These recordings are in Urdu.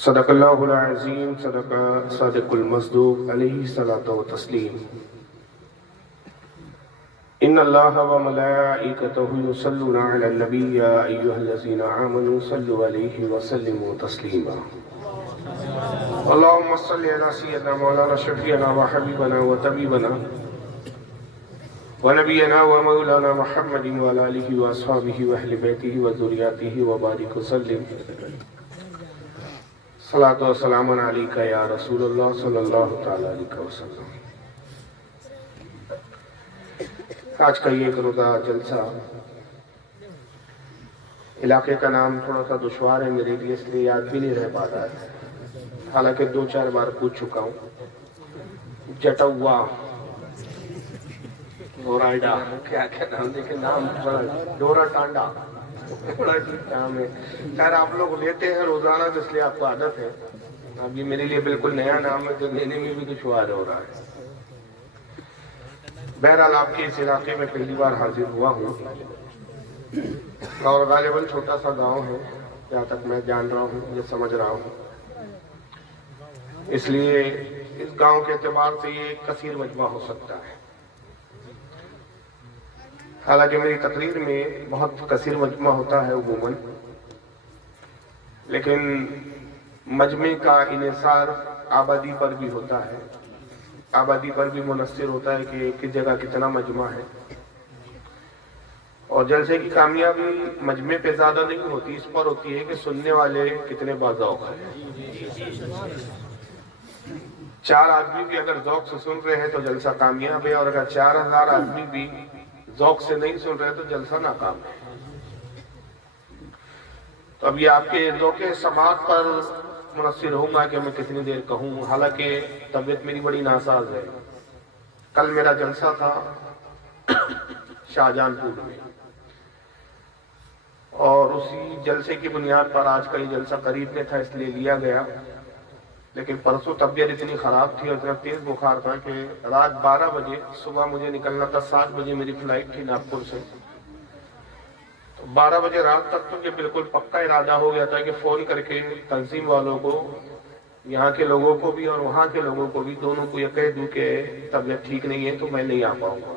صدق اللہ العظیم، صدق صادق المصدوق علیہ الصلاۃ والتسلیم۔ ان اللہ وملائکتہ یصلون علی النبی یا ایھا الذین آمنوا صلوا علیہ وسلموا تسلیما۔ اللہم صل علی سیدنا مولانا شفیعنا وحبیبنا وطبیبنا ونبینا ومولانا محمد وعلی آلہ واصحابہ واہل بیتہ وذریاتہ وبارک وسلم۔ صلاۃ و سلام علیکہ یا رسول اللہ صلی اللہ تعالی علیہ وسلم۔ آج کا یہ ایک روزہ جلسہ علاقے کا نام تھوڑا سا دشوار ہے میرے لیے، اس لیے یاد بھی نہیں رہ پا رہا ہے، حالانکہ 2-4 بار پوچھ چکا ہوں۔ جٹوا گورائڈا کیا نام، دیکھیں نام بڑا، ڈورا ٹانڈا بڑا نام ہے۔ خیر آپ لوگ لیتے ہیں روزانہ تو اس لیے آپ کو عادت ہے، اب یہ میرے لیے بالکل نیا نام ہے جو لینے میں بھی دشوار ہو رہا ہے۔ بہرحال آپ کے اس علاقے میں پہلی بار حاضر ہوا ہوں، اور غالباً چھوٹا سا گاؤں ہے جہاں تک میں جان رہا ہوں، یہ سمجھ رہا ہوں، اس لیے اس گاؤں کے اعتبار سے یہ ایک کثیر مجمع ہو سکتا ہے۔ حالانکہ میری تقریر میں بہت کثیر مجمع ہوتا ہے عموماً، لیکن مجمع کا انحصار آبادی پر بھی ہوتا ہے، آبادی پر بھی منحصر ہوتا ہے کہ کس جگہ کتنا مجمع ہے، اور جلسے کی کامیابی مجمع پہ زیادہ نہیں ہوتی، اس پر ہوتی ہے کہ سننے والے کتنے باذوق ہیں۔ 4 آدمی بھی اگر ذوق سے سن رہے ہیں تو جلسہ کامیاب ہے، اور اگر 4000 آدمی بھی ذوق سے نہیں سن رہے تو جلسہ ناکام ہے۔ تو اب یہ آپ کے ذوق سماعت پر منحصر ہوں گا کہ میں کتنی دیر کہوں، حالانکہ طبیعت میری بڑی ناساز ہے۔ کل میرا جلسہ تھا شاہجہان پور میں، اور اسی جلسے کی بنیاد پر آج کا یہ جلسہ قریب میں تھا اس لیے لیا گیا، لیکن پرسوں طبیعت اتنی خراب تھی اور اتنا تیز بخار تھا کہ رات 12 بجے، صبح مجھے نکلنا تھا 7 بجے میری فلائٹ تھی ناگپور سے، تو 12 بجے رات تک تو یہ بالکل پکا ارادہ ہو گیا تھا کہ فون کر کے تنظیم والوں کو، یہاں کے لوگوں کو بھی اور وہاں کے لوگوں کو بھی، دونوں کو یہ کہہ دوں کہ طبیعت ٹھیک نہیں ہے تو میں نہیں آ پاؤں گا۔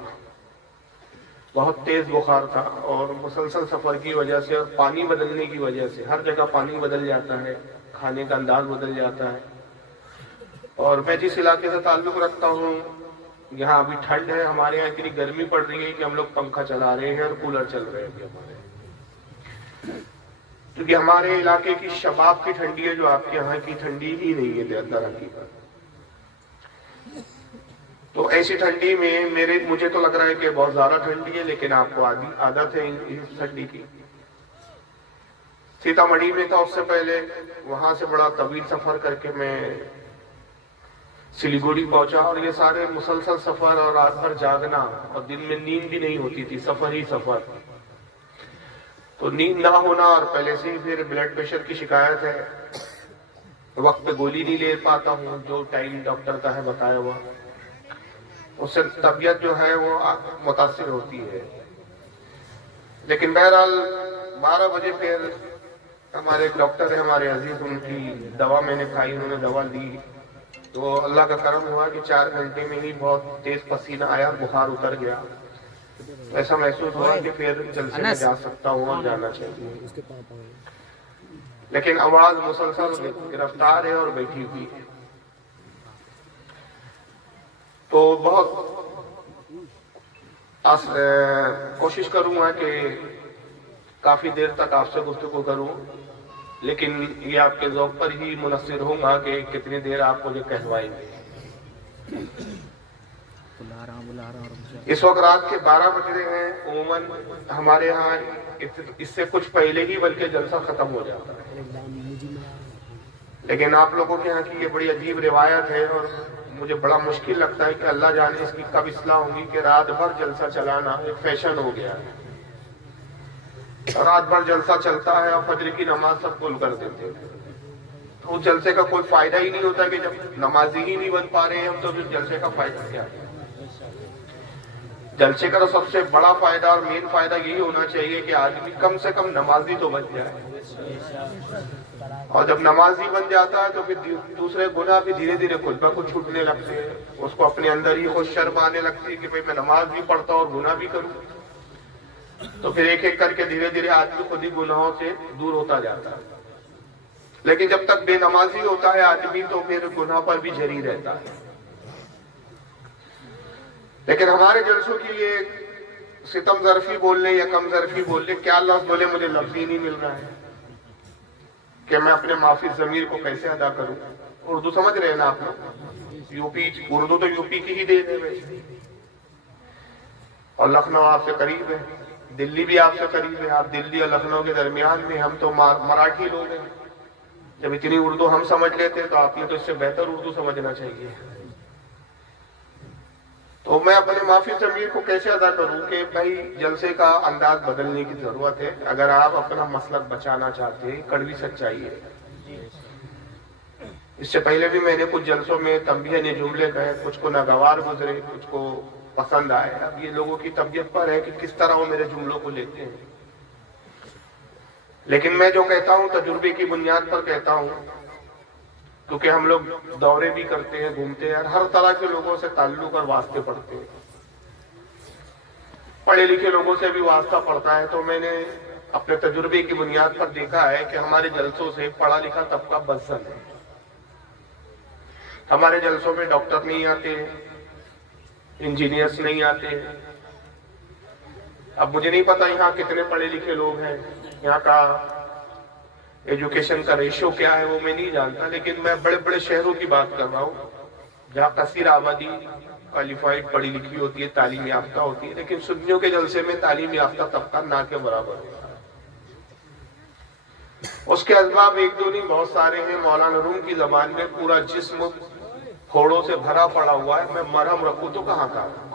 بہت تیز بخار تھا، اور مسلسل سفر کی وجہ سے اور پانی بدلنے کی وجہ سے، ہر جگہ پانی بدل جاتا ہے، کھانے کا انداز بدل جاتا ہے، اور میں جس علاقے سے تعلق رکھتا ہوں یہاں ابھی ٹھنڈ ہے، ہمارے یہاں اتنی گرمی پڑ رہی ہے کہ ہم لوگ پنکھا چلا رہے ہیں اور کولر چل رہے ہیں ہمارے، کیونکہ ہمارے علاقے کی شباب کی ٹھنڈی ہے جو آپ کے یہاں کی ٹھنڈی ہی نہیں ہے در حقیقت۔ تو ایسی ٹھنڈی میں مجھے تو لگ رہا ہے کہ بہت زیادہ ٹھنڈی ہے، لیکن آپ کو عادت ہے اس ٹھنڈی کی۔ سیتا مڑھی میں تھا اس سے پہلے، وہاں سے بڑا طویل سفر کر کے میں سلیگوڑی پہنچا، اور یہ سارے مسلسل سفر اور رات بھر جاگنا، اور دن میں نیند بھی نہیں ہوتی تھی، سفر ہی سفر، تو نیند نہ ہونا، اور پہلے سے ہی پھر بلڈ پریشر کی شکایت ہے، وقت پہ گولی نہیں لے پاتا ہوں جو ٹائم ڈاکٹر کا ہے بتایا ہوا، اس سے طبیعت جو ہے وہ متاثر ہوتی ہے۔ لیکن بہرحال 12 بجے پھر ہمارے ایک ڈاکٹر ہے ہمارے عزیز، ان کی دوا میں نے کھائی، انہوں نے دوا لی، تو اللہ کا کرم ہوا کہ 4 گھنٹے میں ہی بہت تیز پسینہ آیا، بخار اتر گیا، ایسا محسوس ہوا کہ پھر جلسے میں جا سکتا ہوں اور جانا چاہیے، لیکن آواز مسلسل گرفتار ہے اور بیٹھی ہوئی ہے۔ تو بہت کوشش کروں گا کہ کافی دیر تک آپ سے گفتگو کروں، لیکن یہ آپ کے ذوق پر ہی منحصر ہوں گا کہ کتنی دیر آپ مجھے کہلوائیں گے۔ اس وقت رات کے 12 بج رہے ہیں، عموماً ہمارے ہاں اس سے کچھ پہلے ہی بلکہ جلسہ ختم ہو جاتا ہے، لیکن آپ لوگوں کے یہاں کی یہ بڑی عجیب روایت ہے، اور مجھے بڑا مشکل لگتا ہے کہ اللہ جانے اس کی کب اصلاح ہوگی کہ رات بھر جلسہ چلانا ایک فیشن ہو گیا ہے، رات بھر جلسہ چلتا ہے اور فجر کی نماز سب کھول کر دیتے ہیں، تو اس جلسے کا کوئی فائدہ ہی نہیں ہوتا کہ جب نمازی ہی نہیں بن پا رہے ہیں ہم، تو پھر جلسے کا فائدہ کیا ہے؟ جلسے کا تو سب سے بڑا فائدہ اور مین فائدہ یہی ہونا چاہیے کہ آدمی کم سے کم نمازی تو بن جائے، اور جب نمازی بن جاتا ہے تو پھر دوسرے گناہ بھی دھیرے دھیرے خود بخود چھوٹنے لگتے ہیں. اس کو اپنے اندر ہی خود شرم آنے لگتی ہے کہ بھئی میں نماز بھی پڑھتا اور گناہ بھی کروں. تو پھر ایک ایک کر کے دھیرے دھیرے آدمی خود ہی گناہوں سے دور ہوتا جاتا ہے. لیکن جب تک بے نمازی ہوتا ہے آدمی تو پھر گناہ پر بھی جری رہتا ہے. لیکن ہمارے جلسوں کی یہ ستم ظرفی بولنے یا کم ظرفی بولنے، کیا لفظ بولے مجھے لفظ ہی نہیں مل رہا ہے کہ میں اپنے معافی ضمیر کو کیسے ادا کروں. اردو سمجھ رہے ہیں نا آپ لوگ؟ اردو تو یو پی کی ہی دین ہے ویسے، اور لکھنؤ آپ سے قریب ہے، دلی بھی آپ سے قریب ہے. آپ دلی اور لکھنؤ کے درمیان میں، ہم تو مراٹھی لوگ ہیں. جب اتنی اردو ہم سمجھ لیتے تو آپ نے تو اس سے بہتر اردو سمجھنا چاہیے. تو میں اپنے معافی ضمیر کو کیسے ادا کروں کہ بھائی جلسے کا انداز بدلنے کی ضرورت ہے. اگر آپ اپنا مسلک بچانا چاہتے ہیں، کڑوی سچائی ہے. اس سے پہلے بھی میں نے کچھ جلسوں میں تنبیہی جملے کہے، کچھ کو ناگوار گزرے، کچھ کو پسند آئے. اب یہ لوگوں کی طبیعت پر ہے کہ کس طرح وہ میرے جملوں کو لیتے ہیں. لیکن میں جو کہتا ہوں تجربے کی بنیاد پر کہتا ہوں، کیونکہ ہم لوگ دورے بھی کرتے ہیں، گھومتے ہیں، ہر طرح کے لوگوں سے تعلق اور واسطے پڑتے ہیں. پڑھے لکھے لوگوں سے بھی واسطہ پڑتا ہے. تو میں نے اپنے تجربے کی بنیاد پر دیکھا ہے کہ ہمارے جلسوں سے پڑھا لکھا طبقہ بزدل ہے. ہمارے جلسوں میں ڈاکٹر نہیں آتے، انجینئرز نہیں آتے. اب مجھے نہیں پتا یہاں کتنے پڑھے لکھے لوگ ہیں، یہاں کا ایجوکیشن کا ریشو کیا ہے وہ میں نہیں جانتا. لیکن میں بڑے بڑے شہروں کی بات کر رہا ہوں جہاں کثیر آبادی کوالیفائڈ پڑھی لکھی ہوتی ہے، تعلیم یافتہ ہوتی ہے. لیکن سنیوں کے جلسے میں تعلیم یافتہ طبقہ نہ کے برابر ہے. اس کے اسباب ایک دو نہیں، بہت سارے ہیں. مولانا روم کی زبان میں پورا جسم پھوڑوں سے بھرا پڑا ہوا ہے، میں مرہم رکھوں تو کہاں کا رکھوں.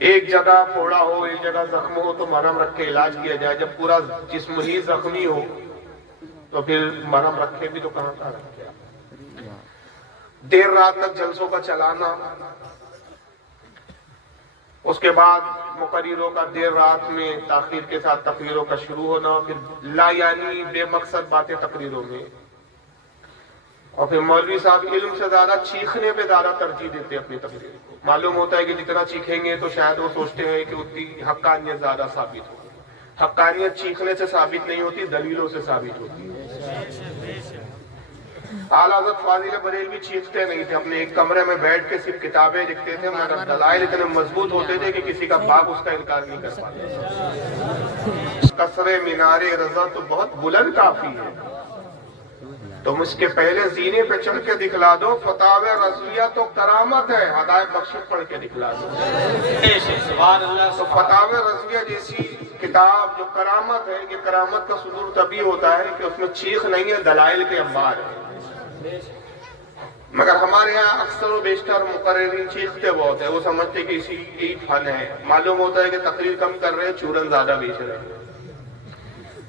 ایک جگہ پھوڑا ہو، ایک جگہ زخم ہو تو مرہم رکھ کے علاج کیا جائے. جب پورا جسم ہی زخمی ہو تو پھر مرہم رکھے بھی تو کہاں کا رکھے. دیر رات تک جلسوں کا چلانا، اس کے بعد مقرروں کا دیر رات میں تاخیر کے ساتھ تقریروں کا شروع ہونا، پھر لا یعنی بے مقصد باتیں تقریروں میں، اور پھر مولوی صاحب علم سے زیادہ چیخنے پہ زیادہ ترجیح دیتے اپنی تقریر کو. معلوم ہوتا ہے کہ جتنا چیخیں گے تو شاید وہ سوچتے ہیں کہ اتنی حقانیت زیادہ ثابت ہوگی. حقانیت چیخنے سے ثابت نہیں ہوتی، دلیلوں سے ثابت ہوتی ہے. اعلیٰ حضرت فاضل بریلوی چیختے نہیں تھے، اپنے ایک کمرے میں بیٹھ کے صرف کتابیں لکھتے تھے، مگر دلائل اتنے مضبوط ہوتے تھے کہ کسی کا باپ اس کا انکار نہیں کر پاتا. قصر مینار رضا تو بہت بلند کافی ہے، تم اس کے پہلے زینے پہ چڑھ کے دکھلا دو. فتاوی رضویہ تو کرامت ہے، ہدایت بخشش پڑھ کے دکھلا دو. تو فتاوی رضویہ جیسی کتاب جو کرامت ہے، یہ کرامت کا صدور تبھی ہوتا ہے کہ اس میں چیخ نہیں ہے، دلائل کے انبار ہے. مگر ہمارے یہاں اکثر و بیشتر مقررین چیختے بہت ہیں. وہ سمجھتے کہ اسی یہی فن ہے. معلوم ہوتا ہے کہ تقریر کم کر رہے ہیں، چورن زیادہ بیچ رہے ہیں.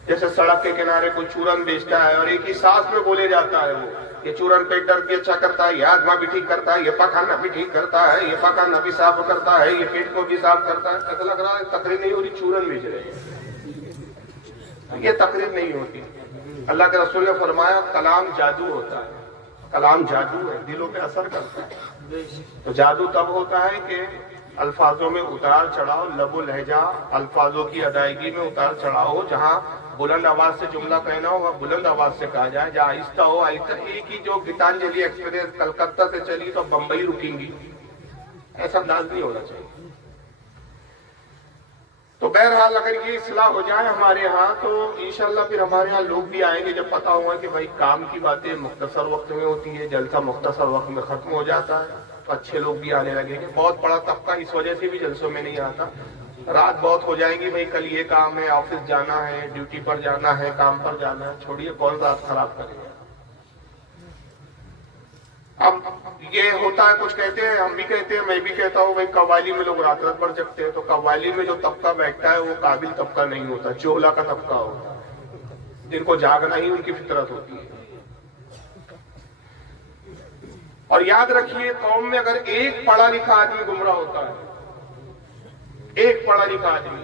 جیسے سڑک کے کنارے کوئی چورن بیچتا ہے اور ایک ہی سانس میں بولے جاتا ہے، وہ یہ چورن پیٹ درد بھی اچھا کرتا ہے، یہ آزما بھی ٹھیک کرتا ہے، یہ پاخانہ بھی ٹھیک کرتا ہے، یہ پاخانہ بھی صاف کرتا ہے، یہ پیٹ کو بھی صاف کرتا ہے. ایسا لگ رہا ہے تقریر نہیں ہو رہی، چورن بیچ رہے ہیں. یہ تقریر نہیں ہوتی. اللہ کے رسول نے فرمایا کلام جادو ہوتا ہے. کلام جادو ہے، دلوں پہ اثر کرتا ہے. تو جادو تب ہوتا ہے کہ الفاظوں میں اتار چڑھاؤ، لب و لہجہ الفاظوں کی ادائیگی میں اتار چڑھاؤ ہو. جہاں بلند آواز سے جملہ کہنا ہو وہاں بلند آواز سے کہا جائے، جہاں آہستہ ہو آہستہ. ایک ہی جو گیتانجلی ایکسپریس کلکتہ سے چلی تو بمبئی رکیں گی، ایسا انداز نہیں ہونا چاہیے. تو بہرحال اگر یہ اصلاح ہو جائے ہمارے ہاں تو انشاءاللہ پھر ہمارے ہاں لوگ بھی آئیں گے. جب پتا ہوا کہ بھائی کام کی باتیں مختصر وقت میں ہوتی ہے، جلسہ مختصر وقت میں ختم ہو جاتا ہے، تو اچھے لوگ بھی آنے لگیں گے. بہت بڑا طبقہ اس وجہ سے بھی جلسوں میں نہیں آتا. رات بہت ہو جائیں گی، بھائی کل یہ کام ہے، آفس جانا ہے، ڈیوٹی پر جانا ہے، کام پر جانا ہے. چھوڑیے کون رات خراب کرے گا. اب یہ ہوتا ہے، کچھ کہتے ہیں، ہم بھی کہتے ہیں، میں بھی کہتا ہوں، بھائی قوالی میں لوگ رات رات بھر جگتے ہیں. تو قوالی میں جو طبقہ بیٹھتا ہے وہ قابل طبقہ نہیں ہوتا، چولا کا طبقہ ہوتا ہے، جن کو جاگنا ہی ان کی فطرت ہوتی ہے. اور یاد رکھیے قوم میں اگر ایک پڑھا لکھا آدمی گمراہ ہوتا ہے، ایک پڑھا لکھا آدمی،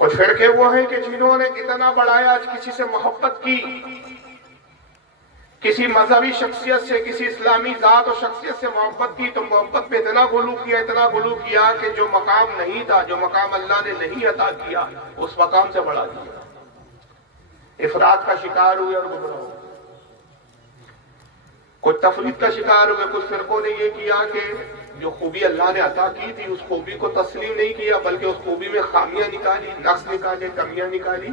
کچھ فرقے وہ ہیں کہ جنہوں نے اتنا بڑھایا، آج کسی سے محبت کی، کسی مذہبی شخصیت سے، کسی اسلامی ذات و شخصیت سے محبت کی، تو محبت پہ اتنا غلو کیا کہ جو مقام نہیں تھا، جو مقام اللہ نے نہیں عطا کیا، اس مقام سے بڑھا دیا، افراط کا شکار ہوئے اور گمراہ ہوئے۔ کچھ تفریط کا شکار ہوئے، کچھ فرقوں نے یہ کیا کہ جو خوبی اللہ نے عطا کی تھی اس خوبی کو تسلیم نہیں کیا، بلکہ اس خوبی میں خامیاں نکالی، نقص نکالے، کمیاں نکالی،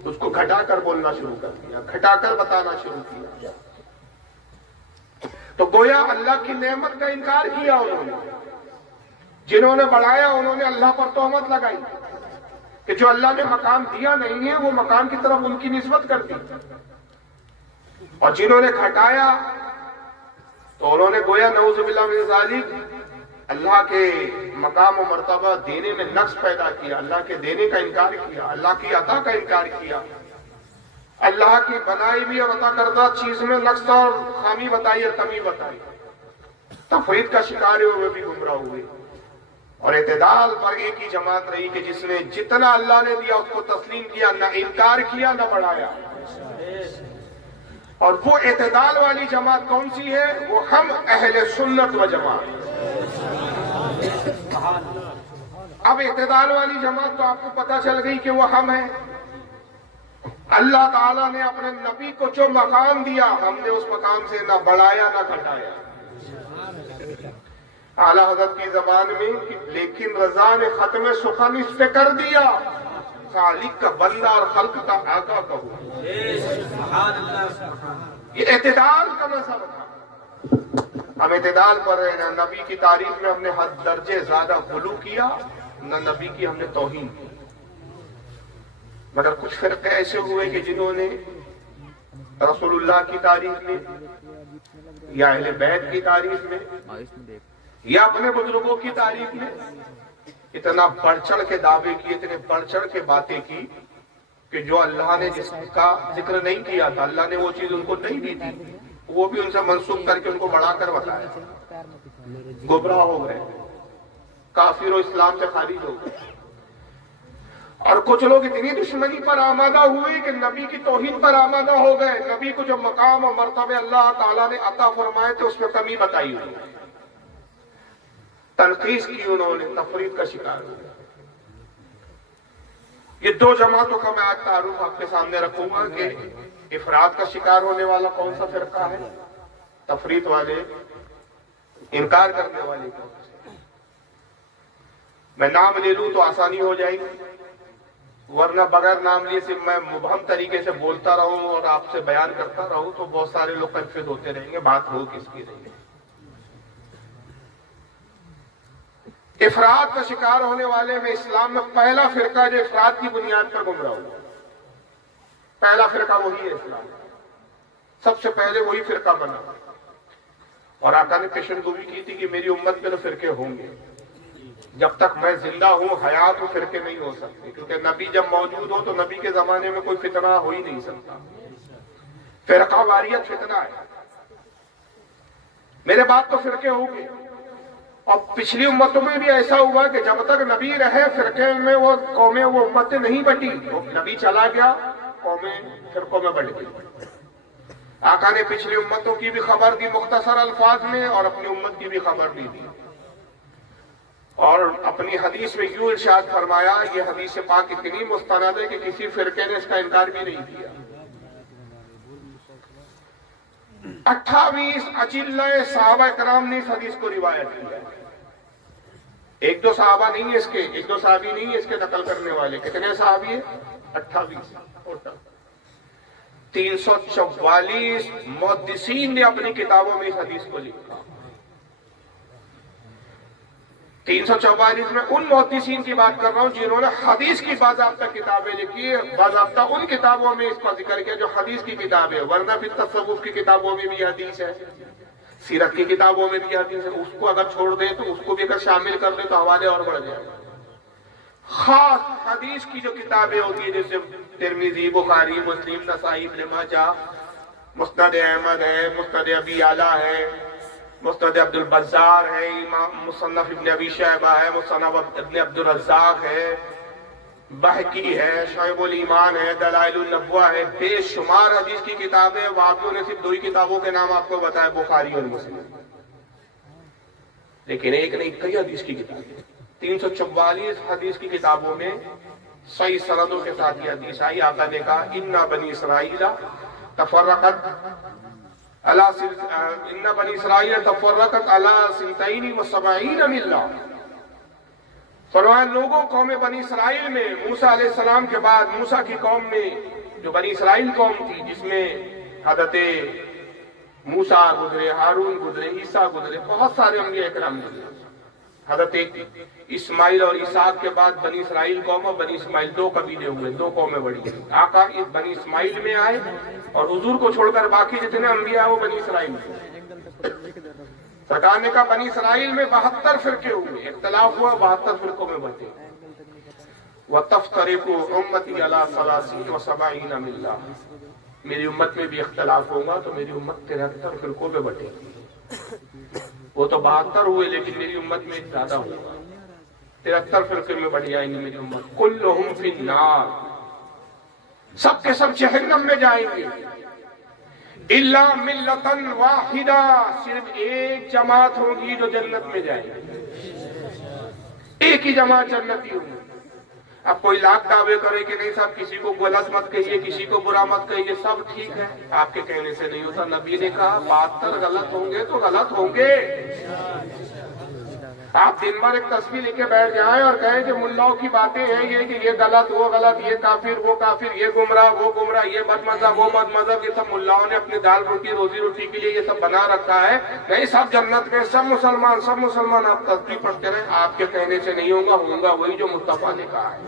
اس کو گھٹا کر بولنا شروع کر دیا، گھٹا کر بتانا شروع کیا، تو گویا اللہ کی نعمت کا انکار کیا انہوں نے۔ جنہوں نے بڑھایا انہوں نے اللہ پر تہمت لگائی کہ جو اللہ نے مقام دیا نہیں ہے وہ مقام کی طرف ان کی نسبت کر دی، اور جنہوں نے گھٹایا تو انہوں نے گویا نعوذ باللہ من ذالک اللہ کے مقام و مرتبہ دینے میں نقص پیدا کیا، اللہ کے دینے کا انکار کیا، اللہ کی عطا کا انکار کیا، اللہ کی بنائی بھی اور عطا کردہ چیز میں نقص اور خامی بتائی اور کمی بتائی، تفرید کا شکار ہوئے، وہ بھی گمراہ ہوئے۔ اور اعتدال پر ایک ہی جماعت رہی کہ جس نے جتنا اللہ نے دیا اس کو تسلیم کیا، نہ انکار کیا نہ بڑھایا۔ اور وہ اعتدال والی جماعت کون سی ہے؟ وہ ہم اہل سنت و جماعت۔ اب اعتدال والی جماعت تو آپ کو پتہ چل گئی کہ وہ ہم ہیں۔ اللہ تعالیٰ نے اپنے نبی کو جو مقام دیا ہم نے اس مقام سے نہ بڑھایا نہ گھٹایا۔ اعلیٰ حضرت کی زبان میں لیکن رضا نے ختم سخن اس پہ کر دیا، خالق کا بندہ اور خلق کا آقا کہو۔ یہ اعتدال کا مذہب تھا۔ ہم اعتدال پر رہے، نہ نبی کی تعریف میں ہم نے حد درجے زیادہ غلو کیا، نہ نبی کی ہم نے توہین کی۔ مگر کچھ فرقے ایسے ہوئے کہ جنہوں نے رسول اللہ کی تعریف میں یا اہل بیت کی تعریف میں یا اپنے بزرگوں کی تعریف میں اتنا بڑھ چڑھ کے دعوے کیے، اتنے بڑھ چڑھ کے باتیں کی کہ جو اللہ نے جس کا ذکر نہیں کیا تھا، اللہ نے وہ چیز ان کو نہیں دی تھی، وہ بھی ان سے منسوخ کر کے ان کو بڑھا کر بتایا۔ گمراہ ہو گئے، کافر و اسلام سے خارج ہو گئے۔ اور کچھ لوگ اتنی دشمنی پر آمادہ ہوئے کہ نبی کی توہین پر آمادہ ہو گئے، نبی کو جو مقام اور مرتبے اللہ تعالیٰ نے عطا فرمائے تھے اس میں کمی بتائی ہوئی، تنقیص کی انہوں نے، تفرید کا شکار ہوئے۔ یہ دو جماعتوں کا میں آج تعارف آپ کے سامنے رکھوں گا کہ افراد کا شکار ہونے والا کون سا فرقہ ہے، تفرید والے، انکار کرنے والے کون سے۔ میں نام لے لوں تو آسانی ہو جائے گی، ورنہ بغیر نام لیے صرف میں مبہم طریقے سے بولتا رہوں اور آپ سے بیان کرتا رہوں تو بہت سارے لوگ کنفیوز ہوتے رہیں گے، بات ہو کس کی رہی ہے۔ افراد کا شکار ہونے والے میں اسلام میں پہلا فرقہ جو افراد کی بنیاد پر گمراہ ہوا، پہلا فرقہ وہی ہے اسلام، سب سے پہلے وہی فرقہ بنا۔ اور آقا نے پیشن گوئی کی تھی کہ میری امت میں تو فرقے ہوں گے، جب تک میں زندہ ہوں حیات ہوں فرقے نہیں ہو سکتے، کیونکہ نبی جب موجود ہو تو نبی کے زمانے میں کوئی فتنہ ہو ہی نہیں سکتا، فرقہ واریت فتنہ ہے۔ میرے بعد تو فرقے ہوں گے، اور پچھلی امتوں میں بھی ایسا ہوا کہ جب تک نبی رہے فرقے میں وہ قومیں، وہ امتیں نہیں بٹی، نبی چلا گیا قومیں فرقوں میں بٹ گئی۔ آقا نے پچھلی امتوں کی بھی خبر دی مختصر الفاظ میں اور اپنی امت کی بھی خبر دی، اور اپنی حدیث میں یوں ارشاد فرمایا، یہ حدیث پاک اتنی مستند ہے کہ کسی فرقے نے اس کا انکار بھی نہیں کیا۔ 28 اجلہ صحابہ کرام نے اس حدیث کو روایت کیا، ایک دو صحابہ نہیں ہے اس کے، ایک دو صحابی نہیں ہے اس کے نقل کرنے والے، کتنے صحابی ہیں؟ 28 ٹوٹل۔ 344 محدثین نے اپنی کتابوں میں اس حدیث کو لکھا۔ 344 میں ان محدثین کی بات کر رہا ہوں جنہوں نے حدیث کی باضابطہ کتابیں لکھی، باضابطہ ان کتابوں میں اس کا ذکر کیا جو حدیث کی کتابیں، ورنہ پھر تصوف کی کتابوں میں بھی حدیث ہے، سیرت کی کتابوں میں بھی حدیث ہے، اس کو اگر چھوڑ دیں تو اس کو بھی اگر شامل کر دیں تو حوالے اور بڑھ جائیں۔ خاص حدیث کی جو کتابیں ہوتی ہیں جیسے ترمذی، بخاری، مسلم، نسائی، ابن ماجہ، مسند احمد ہے، مسند ابی اعلیٰ ہے، مسند عبد البزار ہے، امام مصنف ابن ابی شیبہ ہے، مصنف ابن عبد الرزاق ہے، بہکی ہے، شعب الایمان ہے، دلائل النبوہ ہے، بے شمار حدیث کی کتابیں. واقعوں نے صرف 2 ہی کتابوں کے نام آپ کو بتائے، بخاری اور مسلم. لیکن ایک نہیں، کئی حدیث کی کتابیں، 344 حدیث کی کتابوں میں صحیح سندوں کے ساتھ یہ حدیث آئی. آقا نے کہا ان بنی اسرائیل تفرقت علی 72 ملہ. فرمایا لوگوں قوم بنی اسرائیل میں موسیٰ علیہ السلام کے بعد موسیٰ کی قوم میں جو بنی اسرائیل قوم تھی، جس میں حضرت موسیٰ گزرے، ہارون گزرے، عیسیٰ گزرے، بہت سارے انبیاء اکرام گزرے. حضرت اسماعیل اور اسحاق کے بعد بنی اسرائیل قوم اور بنی اسماعیل 2 قبیلے ہوئے، 2 قومیں بڑی. آقا اس بنی اسماعیل میں آئے اور حضور کو چھوڑ کر باقی جتنے انبیاء وہ بنی اسرائیل میں. سرکار نے کہا بنی اسرائیل میں 72 فرقے ہوئے، اختلاف ہوا، 72 فرقوں میں بٹے. وَتَفْتَرِقُ أُمَّتِي عَلَىٰ 73 و70 مِلَّةً. میری امت میں بھی اختلاف ہوگا تو میری امت 73 فرقوں میں بٹے گی. وہ تو 72 ہوئے لیکن میری امت میں زیادہ ہوگا، 73 فرقے میں بڑھ جائیں گی میری امت. كُلُّهُمْ فِي النَّارِ. سب کے سب جہنم میں جائیں گے. الا ملتن واحدہ. صرف ایک جماعت ہوگی جو جنت میں جائے گی، ایک ہی جماعت جنتی ہوگی. اب کوئی لاکھ دعوے کرے کہ نہیں صاحب کسی کو غلط مت کہیے، کسی کو برا مت کہیے، سب ٹھیک ہے، آپ کے کہنے سے نہیں ہوتا. نبی نے کہا 72 غلط ہوں گے تو غلط ہوں گے. آپ دن بھر ایک تسبیح لے کے بیٹھ جائیں اور کہیں کہ ملاؤں کی باتیں ہیں یہ کہ یہ غلط وہ غلط، یہ کافر وہ کافر، یہ گمراہ وہ گمراہ، یہ بد مذہب وہ بد مذہب، یہ سب ملاؤں نے اپنی دال روٹی روزی روٹی کے لیے یہ سب بنا رکھا ہے. نہیں سب جنت کے، سب مسلمان، سب مسلمان. آپ تسبیح پڑھتے رہیں، آپ کے کہنے سے نہیں ہوگا، ہوگا وہی جو مصطفیٰ نے کہا ہے.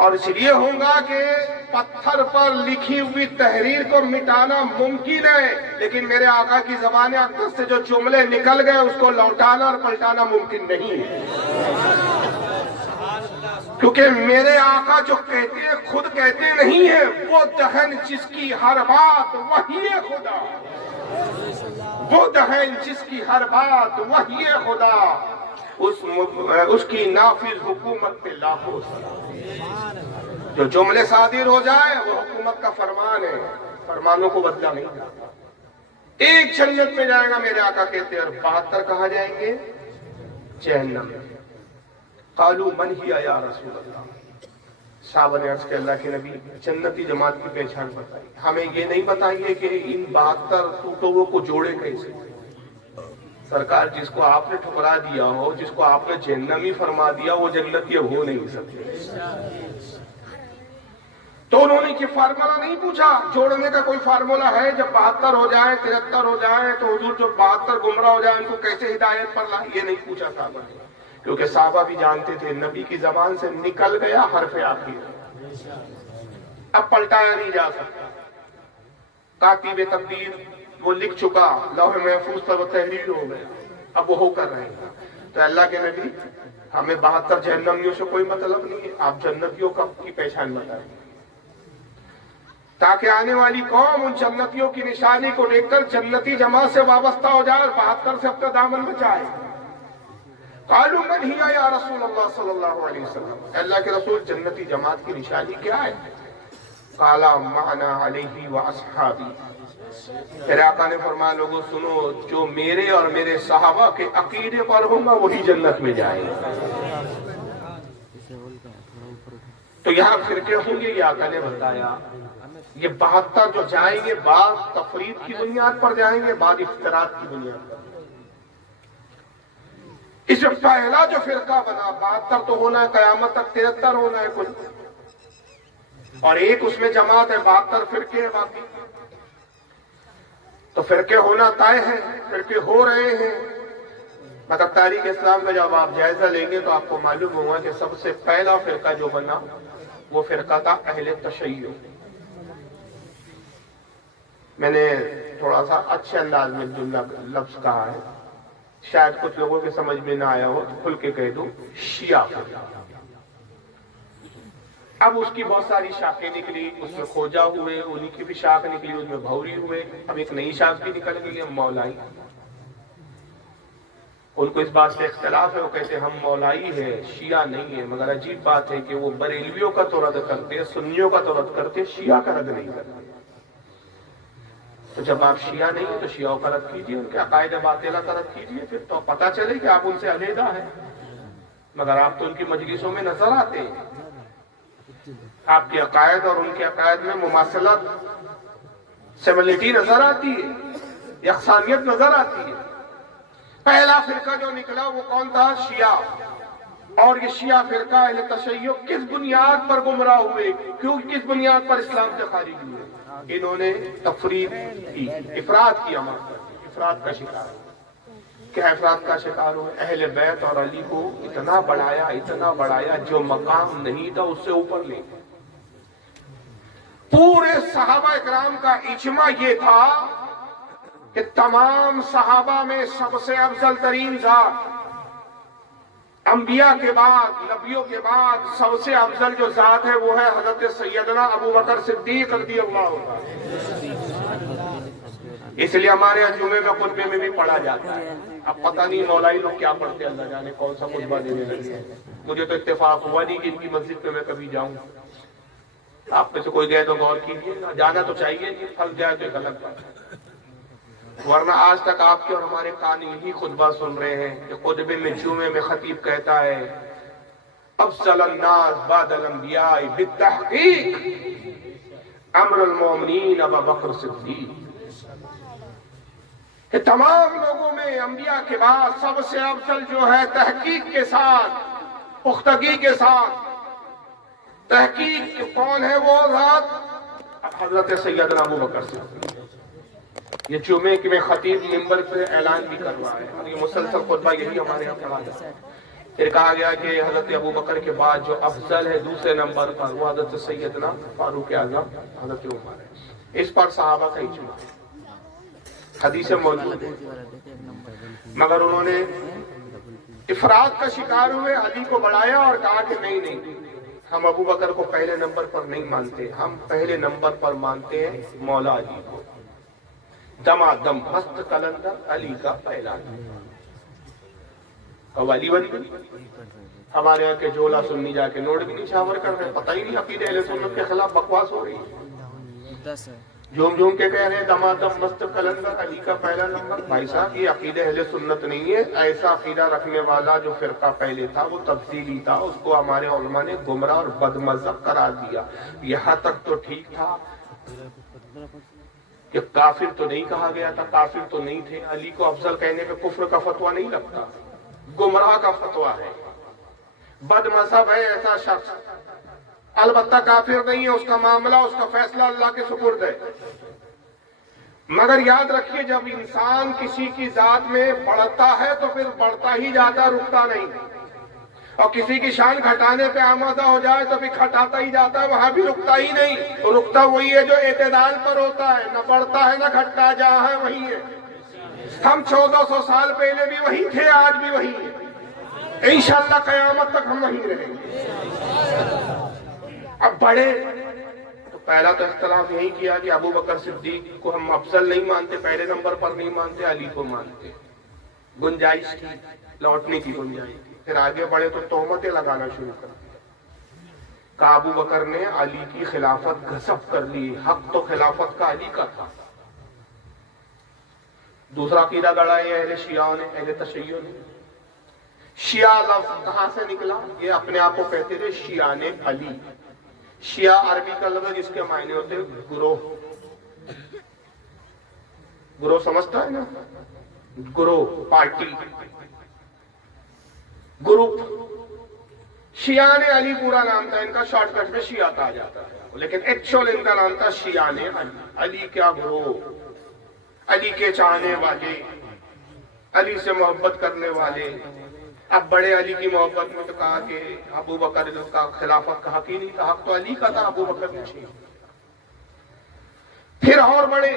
اور اس لیے ہوگا کہ پتھر پر لکھی ہوئی تحریر کو مٹانا ممکن ہے، لیکن میرے آقا کی زبان اقدس سے جو جملے نکل گئے اس کو لوٹانا اور پلٹانا ممکن نہیں ہے. کیونکہ میرے آقا جو کہتے ہیں خود کہتے نہیں ہیں، وہ دہن جس کی ہر بات وہی خدا، وہ دہن جس کی ہر بات وہی خدا، اس کی نافذ حکومت پہ لاکھوں سلام. جو جملے صادر ہو جائے وہ حکومت کا فرمان ہے، فرمانوں کو بدلا نہیں جاتا. ایک جنت میں جائے گا میرے آقا کہتے ہیں، اور 72 کہاں جائیں گے؟ جہنم. قالوا من ہی یا رسول اللہ. صحابہ نے عرض کیا اللہ کے نبی جنتی جماعت کی پہچان بتائی. ہمیں یہ نہیں بتائیے کہ ان 72 ٹوٹوں کو جوڑے کیسے. سرکار جس کو آپ نے ٹھکرا دیا ہو، جس کو آپ نے جہنمی فرما دیا، وہ جنتی ہو نہیں سکتے. تو انہوں نے یہ فارمولا نہیں پوچھا، جوڑنے کا کوئی فارمولا ہے جب 72 ہو جائیں 73 ہو جائیں تو حضور جو 72 گمراہ ہو جائیں ان کو کیسے ہدایت پر لائے، یہ نہیں پوچھا صحابہ نے. کیونکہ صحابہ بھی جانتے تھے نبی کی زبان سے نکل گیا حرف آخر، اب پلٹایا نہیں جا سکتا. کاتب تقدیر وہ لکھ چکا، لوح محفوظ پر وہ تحریر ہو گیا، اب وہ ہو کر رہے گا. تو اللہ کے نبی ہمیں 72 جہنمیوں سے کوئی مطلب نہیں ہے، آپ جنتیوں کی پہچان بتائیں تاکہ آنے والی قوم ان جنتیوں کی نشانی کو دیکھ کر جنتی جماعت سے وابستہ ہو جائے اور 72 سے اپنا دامن بچائے. قالوا من ہی یا رسول اللہ صلی اللہ علیہ وسلم. اللہ کے رسول جنتی جماعت کی نشانی کیا ہے؟ قال معنا علیہ واصحابی. میرے آقا نے فرمایا لوگوں سنو، جو میرے اور میرے صحابہ کے عقیدے پر ہوگا وہی جنت میں جائے گا. تو یہاں فرقے ہوں گے، یہ آقا نے بتایا. یہ 72 جو جائیں گے بعض تفرید کی بنیاد پر جائیں گے، بعض افتراض کی بنیاد پر. اس میں پہلا جو فرقہ بنا 72 تو ہونا ہے، قیامت تک 73 ہونا ہے کل، اور ایک اس میں جماعت ہے، 72 فرقے ہیں باقی. تو فرقے ہونا طے ہے، فرقے ہو رہے ہیں. مطلب تاریخ اسلام کا جب آپ جائزہ لیں گے تو آپ کو معلوم ہوگا کہ سب سے پہلا فرقہ جو بنا وہ فرقہ تھا اہل تشیع. میں نے تھوڑا سا اچھے انداز میں جو لفظ کہا ہے، شاید کچھ لوگوں کے سمجھ میں نہ آیا ہو تو کھل کے کہہ دوں، شیعہ. اب اس کی بہت ساری شاخیں نکلی، اس میں خوجہ ہوئے، انہی کی بھی شاخ نکلی، اس میں بھوری ہوئے، اب ایک نئی شاخ بھی نکل گئی ہے مولائی. ان کو اس بات سے اختلاف ہے، وہ کہتے ہیں ہم مولائی ہیں، شیعہ نہیں ہے، مگر عجیب بات ہے کہ وہ بریلویوں کا تو رد کرتے ہیں، سنیوں کا تو رد کرتے ہیں، شیعہ کا رد نہیں کرتے۔ تو جب آپ شیعہ نہیں ہیں تو شیعوں کا رد کیجیے، ان کے عقائد باطلہ کا رد کیجیے، پھر تو پتہ چلے کہ آپ ان سے علیحدہ ہیں۔ مگر آپ تو ان کی مجلسوں میں نظر آتے ہیں، آپ کے عقائد اور ان کے عقائد میں مماثلت، سملٹی نظر آتی ہے، یکسانیت نظر آتی ہے۔ پہلا فرقہ جو نکلا وہ کون تھا؟ شیعہ۔ اور یہ شیعہ فرقہ اہل تشیع کس بنیاد پر گمراہ ہوئے، کیوں کس بنیاد پر اسلام سے خارج ہوئے؟ انہوں نے تفریق کی، افراد کی عمل پر، افراد کا شکار ہوئے۔ کیا افراد کا شکار ہوئے؟ اہل بیت اور علی کو اتنا بڑھایا جو مقام نہیں تھا اس سے اوپر لے گئے۔ پورے صحابہ اکرام کا اجماع یہ تھا کہ تمام صحابہ میں سب سے افضل ترین ذات، انبیاء کے بعد، نبیوں کے بعد سب سے افضل جو ذات ہے وہ ہے حضرت سیدنا ابو بکر صدیق رضی اللہ عنہ۔ اس لیے ہمارے یہاں جمعے میں خطبے میں بھی پڑھا جاتا ہے۔ اب پتہ نہیں مولائی لوگ کیا پڑھتے ہیں، اللہ جانے کون سا خطبہ دینے لگے ہیں۔ مجھے تو اتفاق ہوا نہیں کہ ان کی مسجد پہ میں کبھی جاؤں۔ آپ میں سے کوئی گئے تو غور کیجیے، جانا تو چاہیے، کہ پھنس جائے تو ایک الگ بات ہے، ورنہ آج تک آپ کے اور ہمارے کان یہی خطبہ سن رہے ہیں کہ خطبے میں جمعے میں خطیب کہتا ہے افضل الناس بعد الانبیاء بالتحقیق امر المومنین ابو بکر صدیق، کہ تمام لوگوں میں انبیاء کے بعد سب سے افضل جو ہے تحقیق کے ساتھ، پختگی کے ساتھ، تحقیق کون ہے وہ ذات؟ حضرت سیدنا ابو بکر صدیق۔ یہ جمعے کے میں خطیب منبر پہ اعلان بھی کروا ہے، اور یہ مسلسل خطبہ یہی ہمارے یہاں پڑھا جاتا ہے۔ پھر کہا گیا کہ حضرت ابو بکر کے بعد جو افضل ہے دوسرے نمبر پر وہ حضرت سیدنا فاروق اعظم حضرت عمر ہے۔ اس پر صحابہ کا اجماع ہے، حدیث موجود ہے، مگر انہوں نے افراد کا شکار ہوئے، علی کو بڑھایا اور کہا کہ نہیں، ہم ابو بکر کو پہلے نمبر پر نہیں مانتے، ہم پہلے نمبر پر مانتے ہیں مولا علی کو۔ دما دم مست کلندر علی کا پہلا قوالی بن گئی۔ ہمارے یہاں کے جولا سنی جا کے نوٹ بھی نہیں شاور کر رہے، پتہ ہی نہیں عقیدہ اہل سنت کے خلاف بکواس ہو رہی ہے، جھوم کے کہہ رہے ہیں دما دم مست کلندر علی کا پہلا نمبر۔ بھائی صاحب یہ عقیدہ اہل سنت نہیں ہے، ایسا عقیدہ رکھنے والا جو فرقہ پہلے تھا وہ تفصیلی تھا، اس کو ہمارے علماء نے گمراہ اور بدمذہب قرار دیا۔ یہاں تک تو ٹھیک تھا کہ کافر تو نہیں کہا گیا تھا، کافر تو نہیں تھے، علی کو افضل کہنے پہ کفر کا فتویٰ نہیں لگتا، گمراہ کا فتویٰ ہے، بد مذہب ہے ایسا شخص، البتہ کافر نہیں ہے، اس کا معاملہ، اس کا فیصلہ اللہ کے سپرد ہے۔ مگر یاد رکھیے جب انسان کسی کی ذات میں بڑھتا ہے تو پھر بڑھتا ہی جاتا، رکتا نہیں، اور کسی کی شان گھٹانے پہ آمادہ ہو جائے تو بھی گھٹاتا ہی جاتا ہے، وہاں بھی رکتا ہی نہیں، رکتا وہی ہے جو اعتدال پر ہوتا ہے، نہ بڑھتا ہے نہ گھٹتا، جہاں ہے وہی ہے۔ ہم 1400 سال پہلے بھی وہی تھے، آج بھی وہی ہے، انشاءاللہ قیامت تک ہم وہی رہیں گے۔ اب بڑے تو پہلا تو اختلاف یہی کیا کہ ابو بکر صدیق کو ہم افضل نہیں مانتے، پہلے نمبر پر نہیں مانتے، علی کو مانتے، گنجائش تھی، لوٹنے کی گنجائش تھی۔ پھر آگے بڑھے تو تہمتیں لگانا شروع کر دیا، کہ ابو بکر نے علی کی خلافت غصب کر لی، حق تو خلافت کا علی کا تھا۔ دوسرا عقیدہ گڑھا ہے اہل شیعہ نے، اہل تشیع نے۔ شیعہ لفظ کہاں سے نکلا؟ یہ اپنے آپ کو کہتے تھے شیعان علی۔ شیعہ عربی کا لفظ جس کے معنی ہوتے گروہ، گروہ سمجھتا ہے نا، گروہ، پارٹی، گروپ۔ شیعان علی پورا نام تھا ان کا، شارٹ کٹ میں شیعہ کہا جاتا ہے، لیکن ایکچوئل ان کا نام تھا شیعان علی۔ علی کیا گروہ، علی کے چاہنے والے، علی سے محبت کرنے والے۔ اب بڑے علی کی محبت میں تو کہا کہ ابو بکر کا خلافت کا حق ہی نہیں تھا، حق تو علی کا تھا، ابو بکر نے چھین۔ پھر اور بڑے،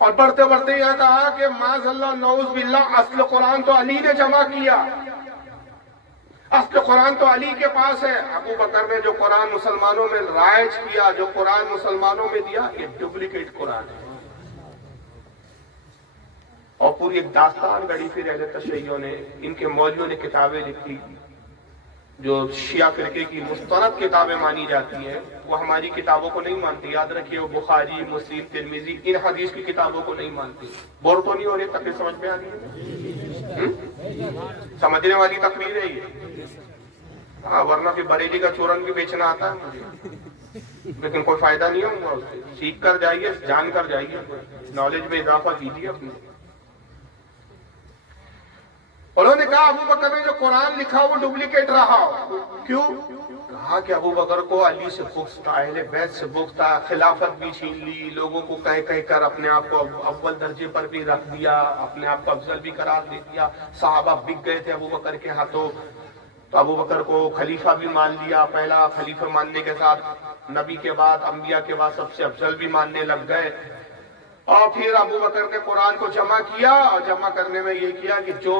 اور بڑھتے بڑھتے یہ کہا کہ معاذ اللہ نعوذ باللہ اصل قرآن تو علی نے جمع کیا، اصل قرآن تو علی کے پاس ہے۔ ابو بکر نے جو قرآن مسلمانوں میں رائج کیا، جو قرآن مسلمانوں میں دیا، یہ ڈپلیکیٹ قرآن ہے۔ اور پوری ایک داستان گڑی پھر اہل تشیعوں نے، ان کے مولویوں نے کتابیں لکھی جو شیعہ فرقے کی مستند کتابیں مانی جاتی ہیں، وہ ہماری کتابوں کو نہیں مانتی. یاد رکھیے، وہ بخاری، مسلم، ترمذی، ان حدیث کی کتابوں کو نہیں مانتی. بور تو نہیں ہو رہی؟ تقریر سمجھ میں آ رہی ہے؟ سمجھنے والی تقریر ہے یہ. ہاں، ورنہ پھر بریلی کا چورن بھی بیچنا آتا ہے مجھے، لیکن کوئی فائدہ نہیں ہوگا اس سے. سیکھ کر جائیے، جان کر جائیے، نالج میں اضافہ کیجیے اپنے. انہوں نے کہا ابو بکر نے جو قرآن لکھا وہ ڈپلیکیٹ رہا. کیوں؟ کہا کہ ابو بکر کو علی سے بغض تھا، اہل بیت سے بغض تھا، خلافت بھی چھین لی، لوگوں کو کہہ کر اپنے آپ کو اول درجے پر بھی رکھ دیا، اپنے آپ کو افضل بھی قرار دے دیا. صحابہ بک گئے تھے ابو بکر کے ہاتھوں، تو ابو بکر کو خلیفہ بھی مان لیا. پہلا خلیفہ ماننے کے ساتھ نبی کے بعد، انبیاء کے بعد سب سے افضل بھی ماننے لگ گئے. اور پھر ابو بکر نے قرآن کو جمع کیا، اور جمع کرنے میں یہ کیا کہ جو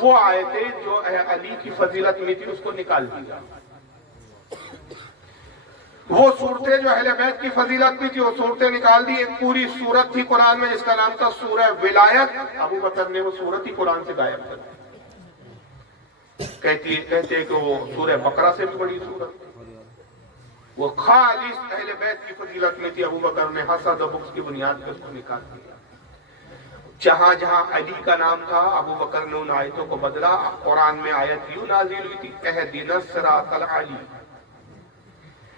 وہ آیتیں جو علی کی فضیلت میں تھی اس کو نکال دیا. وہ صورتیں جو اہل بیت کی فضیلت میں تھی وہ صورتیں نکال دی. ایک پوری سورت تھی قرآن میں جس کا نام تھا سورہ ولایت، ابو بکر نے وہ سورت ہی قرآن سے غائب کر دی. کہتے ہیں کہ وہ سورہ بقرہ سے بھی بڑی سورت، وہ خالص اہل بیت کی فضیلت میں تھی. ابو بکر نے حسد و بغض کی بنیاد پہ اس کو نکال دیا. جہاں جہاں علی کا نام تھا ابو بکر نے ان آیتوں کو بدلا. قرآن میں آیت یوں نازل ہوئی تھی، اہدنا الصراط العلی،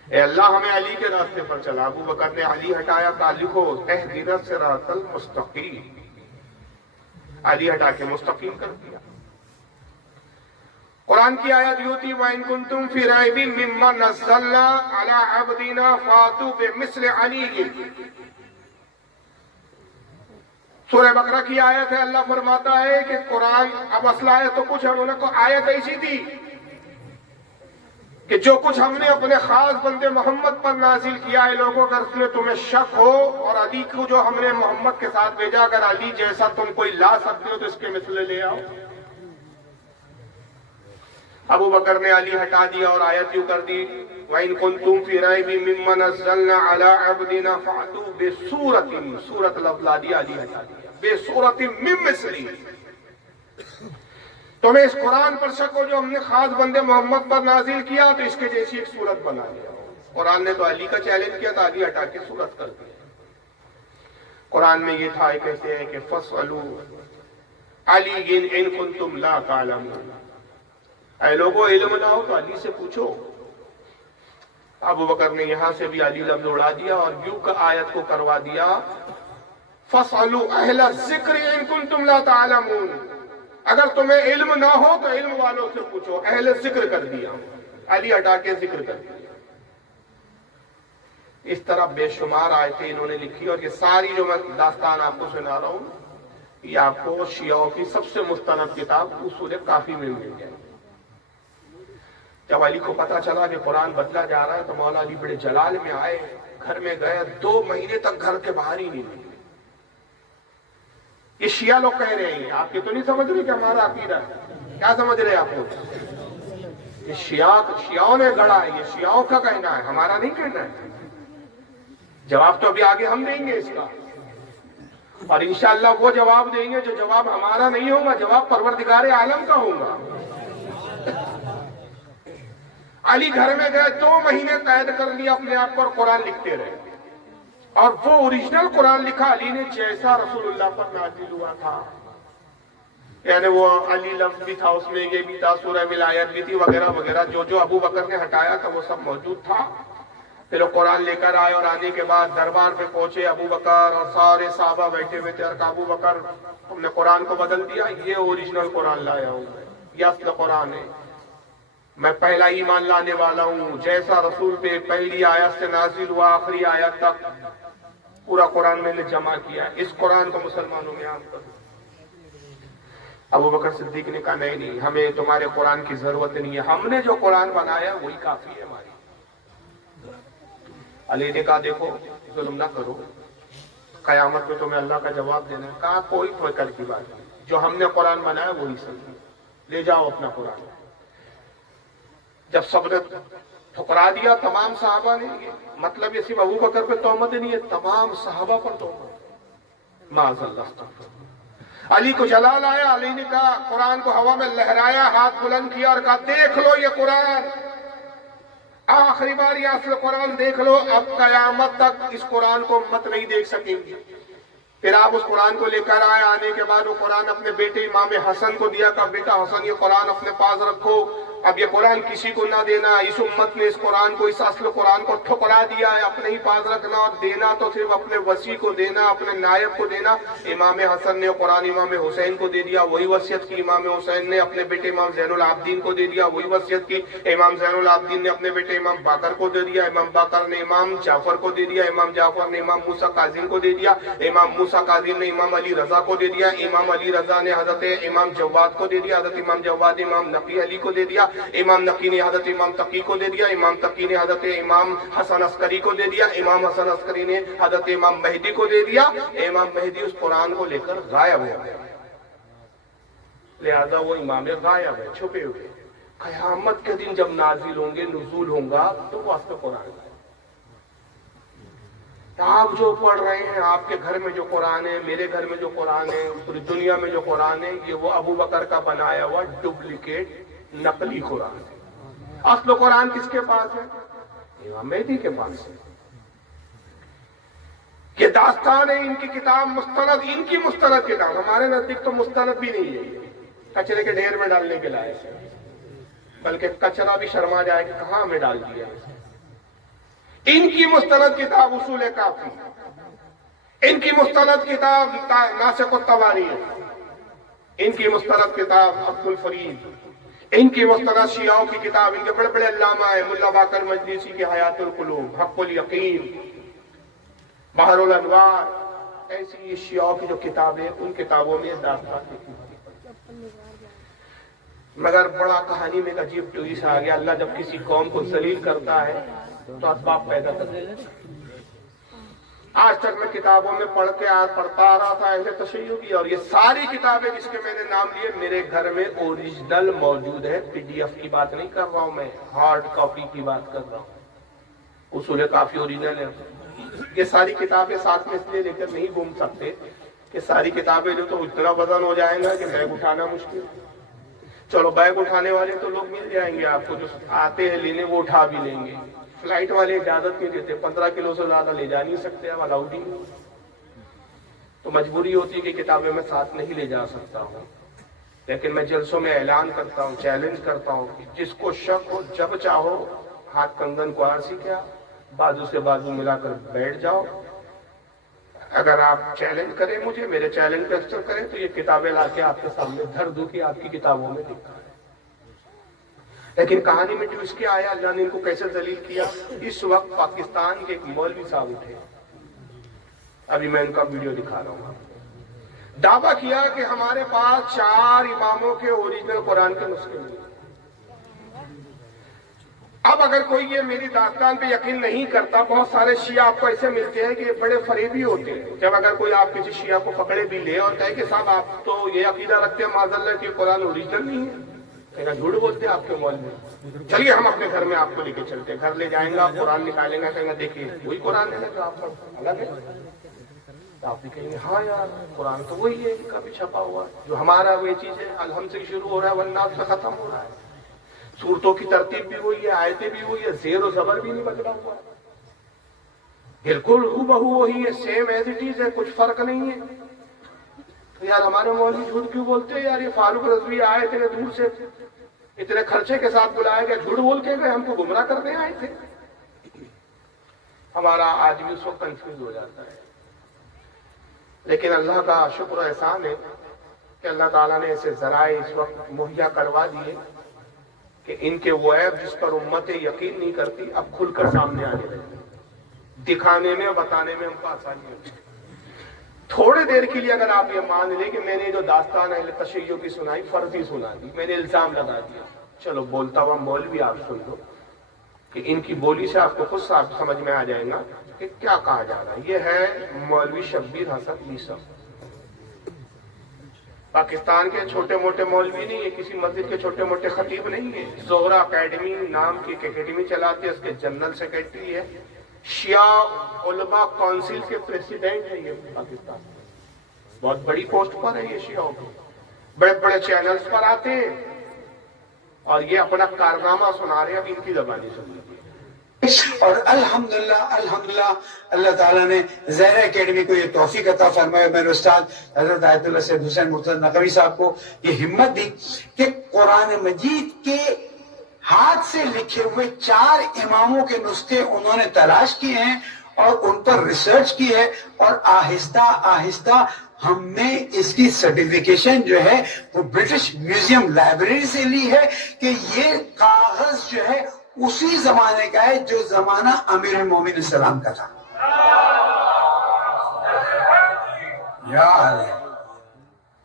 اے اللہ ہمیں علی کے راستے پر چلا. ابو بکر نے علی ہٹایا، کہا لکھو اہدنا الصراط المستقیم، علی ہٹا کے مستقیم کر دیا. قرآن کی آیت یوں تھی، وَإِن كُنتُمْ فِي رَيْبٍ مِّمَّا نَزَّلْنَا عَلَىٰ عَبْدِنَا فَأْتُوا بِمِثْلِ عَلِيٍّ. سورہ بقرہ کی آیت ہے. اللہ فرماتا ہے کہ قرآن، اب اصل آیت تو کچھ ہے، انہوں نے تو آیت ایسی تھی کہ جو کچھ ہم نے اپنے خاص بندے محمد پر نازل کیا ہے، لوگوں اگر اس میں تمہیں شک ہو، اور علی کو جو ہم نے محمد کے ساتھ بھیجا، اگر علی جیسا تم کوئی لا سکتے ہو تو اس کے مثل لے آؤ. ابو بکر نے علی ہٹا دیا اور آیت یوں کر دی، وَإِن كُنتُمْ فِي رَيْبٍ مِّمَّا نَزَّلْنَا عَلَىٰ عَبْدِنَا فَأْتُوا بِسُورَةٍ، سورت لفظ لا دیا، علی ہٹا دیا. بِسُورَةٍ مِّن مِّثْلِهِ، تمہیں اس قرآن پر شک ہو جو ہم نے خاص بندے محمد پر نازل کیا تو اس کے جیسی ایک سورت بنا لیا. قرآن نے تو علی کا چیلنج کیا تھا، علی ہٹا کے سورت کر دیا. قرآن میں یہ تھا، کہتے ہیں کہ فَاسْأَلُوا عَلِيٍّ إِن كُنتُمْ لَا تَعْلَمُونَ، اے لوگوں علم نہ ہو تو علی سے پوچھو. ابو بکر نے یہاں سے بھی علی لفظ اڑا دیا اور یوں کا آیت کو کروا دیا، فَاسْأَلُوا أَهْلَ الذِّكْرِ إِن كُنتُمْ لَا تَعْلَمُونَ، اگر تمہیں علم نہ ہو تو علم والوں سے پوچھو. اہل ذکر کر دیا، علی ہٹا کے ذکر کر دیا. اس طرح بے شمار آیتیں انہوں نے لکھی، اور یہ ساری جو میں داستان آپ کو سنا رہا ہوں یہ آپ کو شیعوں کی سب سے مستند کتاب اصول کافی میں مل جائے. جب علی کو پتا چلا کہ قرآن بدلا جا رہا ہے تو مولا علی بڑے جلال میں آئے، گھر میں گئے، 2 مہینے تک گھر کے باہر ہی نہیں نکلے. یہ شیعہ لوگ کہہ رہے ہیں، آپ یہ تو نہیں سمجھ رہے کہ ہمارا عقیدہ ہے. کیا سمجھ رہے ہیں آپ لوگ؟ یہ شیعوں نے گڑھا ہے، یہ شیعوں کا کہنا ہے، ہمارا نہیں کہنا ہے. جواب تو ابھی آگے ہم دیں گے اس کا، اور انشاءاللہ وہ جواب دیں گے جو جواب ہمارا نہیں ہوگا، جواب پروردگار عالم کا ہوگا. علی گھر میں گئے، 2 مہینے قید کر لیا اپنے آپ کو اور قرآن لکھتے رہے. اور وہ اوریجنل قرآن لکھا علی نے جیسا رسول اللہ پر نازل ہوا تھا، یعنی وہ علی لفظ بھی تھا اس میں، یہ بھی تھا، سورہ ولایت بھی تھی، وغیرہ وغیرہ. جو ابو بکر نے ہٹایا تھا وہ سب موجود تھا. پھر وہ قرآن لے کر آئے، اور آنے کے بعد دربار پہ پہنچے ابو بکر اور سارے صحابہ بیٹھے ہوئے تھے. اور ابو بکر تم نے قرآن کو بدل دیا، یہ اوریجنل قرآن لایا ہوں، یہ اصل قرآن ہے، میں پہلا ایمان لانے والا ہوں. جیسا رسول پہ پہلی آیت سے نازل ہوا آخری آیت تک پورا قرآن میں نے جمع کیا، اس قرآن کو مسلمانوں میں عام کرو. ابو بکر صدیق نے کہا نہیں، ہمیں تمہارے قرآن کی ضرورت نہیں ہے، ہم نے جو قرآن بنایا وہی کافی ہے ہماری. علی نے کہا دیکھو ظلم نہ کرو، قیامت میں تمہیں اللہ کا جواب دینا ہے. کہا کوئی فکر کی بات نہیں، جو ہم نے قرآن بنایا وہی صحیح، لے جاؤ اپنا قرآن. جب سب نے ٹھکرا دیا تمام صحابہ نے، مطلب یہ صرف ابو بکر پہ تہمت نہیں ہے، تمام صحابہ پر تہمت، معاذ اللہ. علی کو جلال آیا، علی نے کہا، قرآن کو ہوا میں لہرایا، ہاتھ بلند کیا اور کہا دیکھ لو یہ قرآن، آخری بار یہ اصل قرآن دیکھ لو، اب قیامت تک اس قرآن کو امت نہیں دیکھ سکیں گی۔ پھر آپ اس قرآن کو لے کر آئے، آنے کے بعد وہ قرآن اپنے بیٹے امام حسن کو دیا، کہا بیٹا حسن یہ قرآن اپنے پاس رکھو، اب یہ قرآن کسی کو نہ دینا، اس امت نے اس قرآن کو، اس اصل قرآن کو ٹھکرا دیا ہے، اپنے ہی پاس رکھنا، اور دینا تو صرف اپنے وصی کو دینا، اپنے نائب کو دینا۔ امام حسن نے قرآن امام حسین کو دے دیا، وہی وصیت کی۔ امام حسین نے اپنے بیٹے امام زین العابدین کو دے دیا، وہی وصیت کی۔ امام زین العابدین نے اپنے بیٹے امام باقر کو دے دیا، امام باقر نے امام جعفر کو دے دیا، امام جعفر نے امام موسیٰ کاظم کو دے دیا، امام موسیٰ کاظم نے امام علی رضا کو دے دیا، امام علی رضا نے حضرت امام جواد کو دے دیا، حضرت امام جواد نے امام نقی علی کو دے دیا، امام نقی نے حضرت امام تقی کو دے دیا، امام تقی نے حضرت امام حسن عسکری کو دے دیا، امام حسن عسکری نے حضرت امام مہدی کو دے دیا۔ امام مہدی اس قرآن کو لے کر غائب ہو گیا، لہذا وہ امام غائب ہے، چھپے ہوئے۔ قیامت کے دن جب نازل ہوں گے، نزول ہوں گا، تو وہ اصل قرآن ہے۔ آپ جو پڑھ رہے ہیں، آپ کے گھر میں جو قرآن ہے، میرے گھر میں جو قرآن ہے، پوری دنیا میں جو قرآن ہے، یہ وہ ابو بکر کا بنایا ہوا ڈپلیکیٹ نقلی قرآن ہے۔ اصل قرآن کس کے پاس ہے؟ امام مہدی کے پاس ہے۔ یہ داستان ہے، ان کی کتاب مستند، ان کی مستند کتاب، ہمارے نزدیک تو مستند بھی نہیں ہے، کچرے کے ڈھیر میں ڈالنے کے لائق ہے، بلکہ کچرا بھی شرما جائے کہ کہاں ہمیں ڈال دیا۔ ان کی مستند کتاب اصول کافی، ان کی مستند کتاب ناسخ التواریخ، ان کی مستند کتاب عبد الفرید، ان کی مستند شیعوں کی کتاب، ان کے بڑے بڑے علامہ ہیں، ملا باقر مجلسی کی حیات القلوب، حق الیقین، بحر الانوار، ایسی یہ شیعوں کی جو کتابیں، ان کتابوں میں داستان لکھی ہوئی۔ مگر بڑا کہانی میں ایک عجیب ٹویسٹ آ گیا، اللہ جب کسی قوم کو ذلیل کرتا ہے تو اسباب پیدا کرتا ہے۔ آج تک میں کتابوں میں پڑھتا آ رہا تھا ایسے تشیع کی، اور یہ ساری کتابیں جس کے میں نے نام لیے میرے گھر میں اوریجنل موجود ہے، پی ڈی ایف کی بات نہیں کر رہا ہوں، میں ہارڈ کاپی کی بات کر رہا ہوں۔ اصول کافی اوریجنل ہے۔ یہ ساری کتابیں ساتھ میں اس لیے لے کر نہیں گھوم سکتے کہ ساری کتابیں جو تو اتنا وزن ہو جائے گا کہ بیگ اٹھانا مشکل۔ چلو بیگ اٹھانے والے تو لوگ مل جائیں گے آپ کو، جو آتے ہیں لینے وہ اٹھا بھی لیں گے۔ فلائٹ والے اجازت نہیں دیتے، 15 کلو سے زیادہ لے جا نہیں سکتے، اب الاؤڈ ہی نہیں، تو مجبوری ہوتی ہے کہ کتابیں میں ساتھ نہیں لے جا سکتا ہوں۔ لیکن میں جلسوں میں اعلان کرتا ہوں، چیلنج کرتا ہوں کہ جس کو شک ہو، جب چاہو ہاتھ کنگن کو آرسی کیا، بازو سے بازو ملا کر بیٹھ جاؤ۔ اگر آپ چیلنج کریں مجھے، میرے چیلنج پہ ایکسپٹ کریں، تو یہ کتابیں لا کے آپ کے سامنے دھر دوں کہ آپ کی کتابوں میں لکھا ہے۔ لیکن کہانی میں ٹویسٹ کیا آیا، اللہ نے ان کو کیسے ذلیل کیا۔ اس وقت پاکستان کے ایک مولوی صاحب اٹھے، ابھی میں ان کا ویڈیو دکھا رہا ہوں، دعویٰ کیا کہ ہمارے پاس 4 اماموں کے اوریجنل قرآن کے نسخے ہیں۔ اب اگر کوئی یہ میری داستان پہ یقین نہیں کرتا، بہت سارے شیعہ آپ کو ایسے ملتے ہیں کہ بڑے فریبی ہوتے ہیں۔ جب اگر کوئی آپ کسی شیعہ کو پکڑے بھی لے اور کہے کہ صاحب آپ تو یہ عقیدہ رکھتے ہیں معاذاللہ کہ قرآن اوریجنل نہیں ہے، کہے گا جھوٹ بولتے ہیں آپ کے مولوی، چلیے ہم اپنے گھر میں آپ کو لے کے چلتے ہیں۔ گھر لے جائیں گا، قرآن نکالیں گا، کہیں گا دیکھیے وہی قرآن ہے جو آپ پر الگ ہے، تو آپ بھی کہیں گے ہاں یار قرآن تو وہی ہے، کبھی چھپا ہوا جو ہمارا وہی چیز ہے، الحمد سے شروع ہو رہا ہے والناس سے ختم ہو رہا ہے، سورتوں کی ترتیب بھی وہی ہے، آیتیں بھی وہی ہے، زیر و زبر بھی نہیں بدلا ہوا، بالکل ہو بہو وہی ہے، سیم ایز اٹ از ہے، کچھ فرق نہیں ہے۔ تو یار ہمارے مولوی جھوٹ کیوں بولتے ہیں یار؟ یہ فاروق رضوی آئے اتنے دور سے، اتنے خرچے کے ساتھ بلائے گئے، جھوٹ بول کے گئے، ہم کو گمراہ کرنے آئے تھے۔ ہمارا آدمی اس وقت کنفیوز ہو جاتا ہے۔ لیکن اللہ کا شکر و احسان ہے کہ اللہ تعالیٰ نے ایسے ذرائع اس وقت مہیا کروا دیے کہ ان کے وہ عیب جس پر امتیں یقین نہیں کرتی اب کھل کر سامنے آنے لگے، دکھانے میں اور بتانے میں ہم کو آسانی ہوتی ہے۔ تھوڑے دیر کے لیے اگر آپ یہ مان لیں کہ میں نے جو داستان اہل تشیع کی سنائی فرضی سنا دی، میں نے الزام لگا دیا، چلو بولتا ہوا مولوی آپ سن لو کہ ان کی بولی سے آپ کو خود سمجھ میں آ جائے گا کہ کیا کہا جا رہا ہے۔ یہ ہے مولوی شبیر حسن عیسیٰ، پاکستان کے چھوٹے موٹے مولوی نہیں ہے، کسی مسجد کے چھوٹے موٹے خطیب نہیں ہے، زہرا اکیڈمی نام کی ایک اکیڈمی چلاتے ہیں، اس کے جنرل سیکرٹری ہے، شیعہ علماء کونسل کے پریسیڈنٹ ہیں یہ پاکستان، بہت بڑی پوسٹ پر ہے یہ شیعوں کی، بڑے بڑے چینلز پر آتے ہیں اور یہ اپنا کارنامہ سنا رہے ہیں. اب ان کی زبانی سن لیجیے. اور الحمدللہ اللہ تعالیٰ نے زہرا اکیڈمی کو یہ توفیق عطا فرمایا. میرے استاد حضرت آیت اللہ سید حسین مرتضی نقوی صاحب کو یہ ہمت دی کہ قرآن مجید کے ہاتھ سے لکھے ہوئے 4 اماموں کے نسخے انہوں نے تلاش کیے ہیں اور ان پر ریسرچ کی ہے، اور آہستہ آہستہ ہم نے اس کی سرٹیفیکیشن جو ہے وہ برٹش میوزیم لائبریری سے لی ہے کہ یہ کاغذ جو ہے اسی زمانے کا ہے جو زمانہ امیر المومنین السلام کا تھا.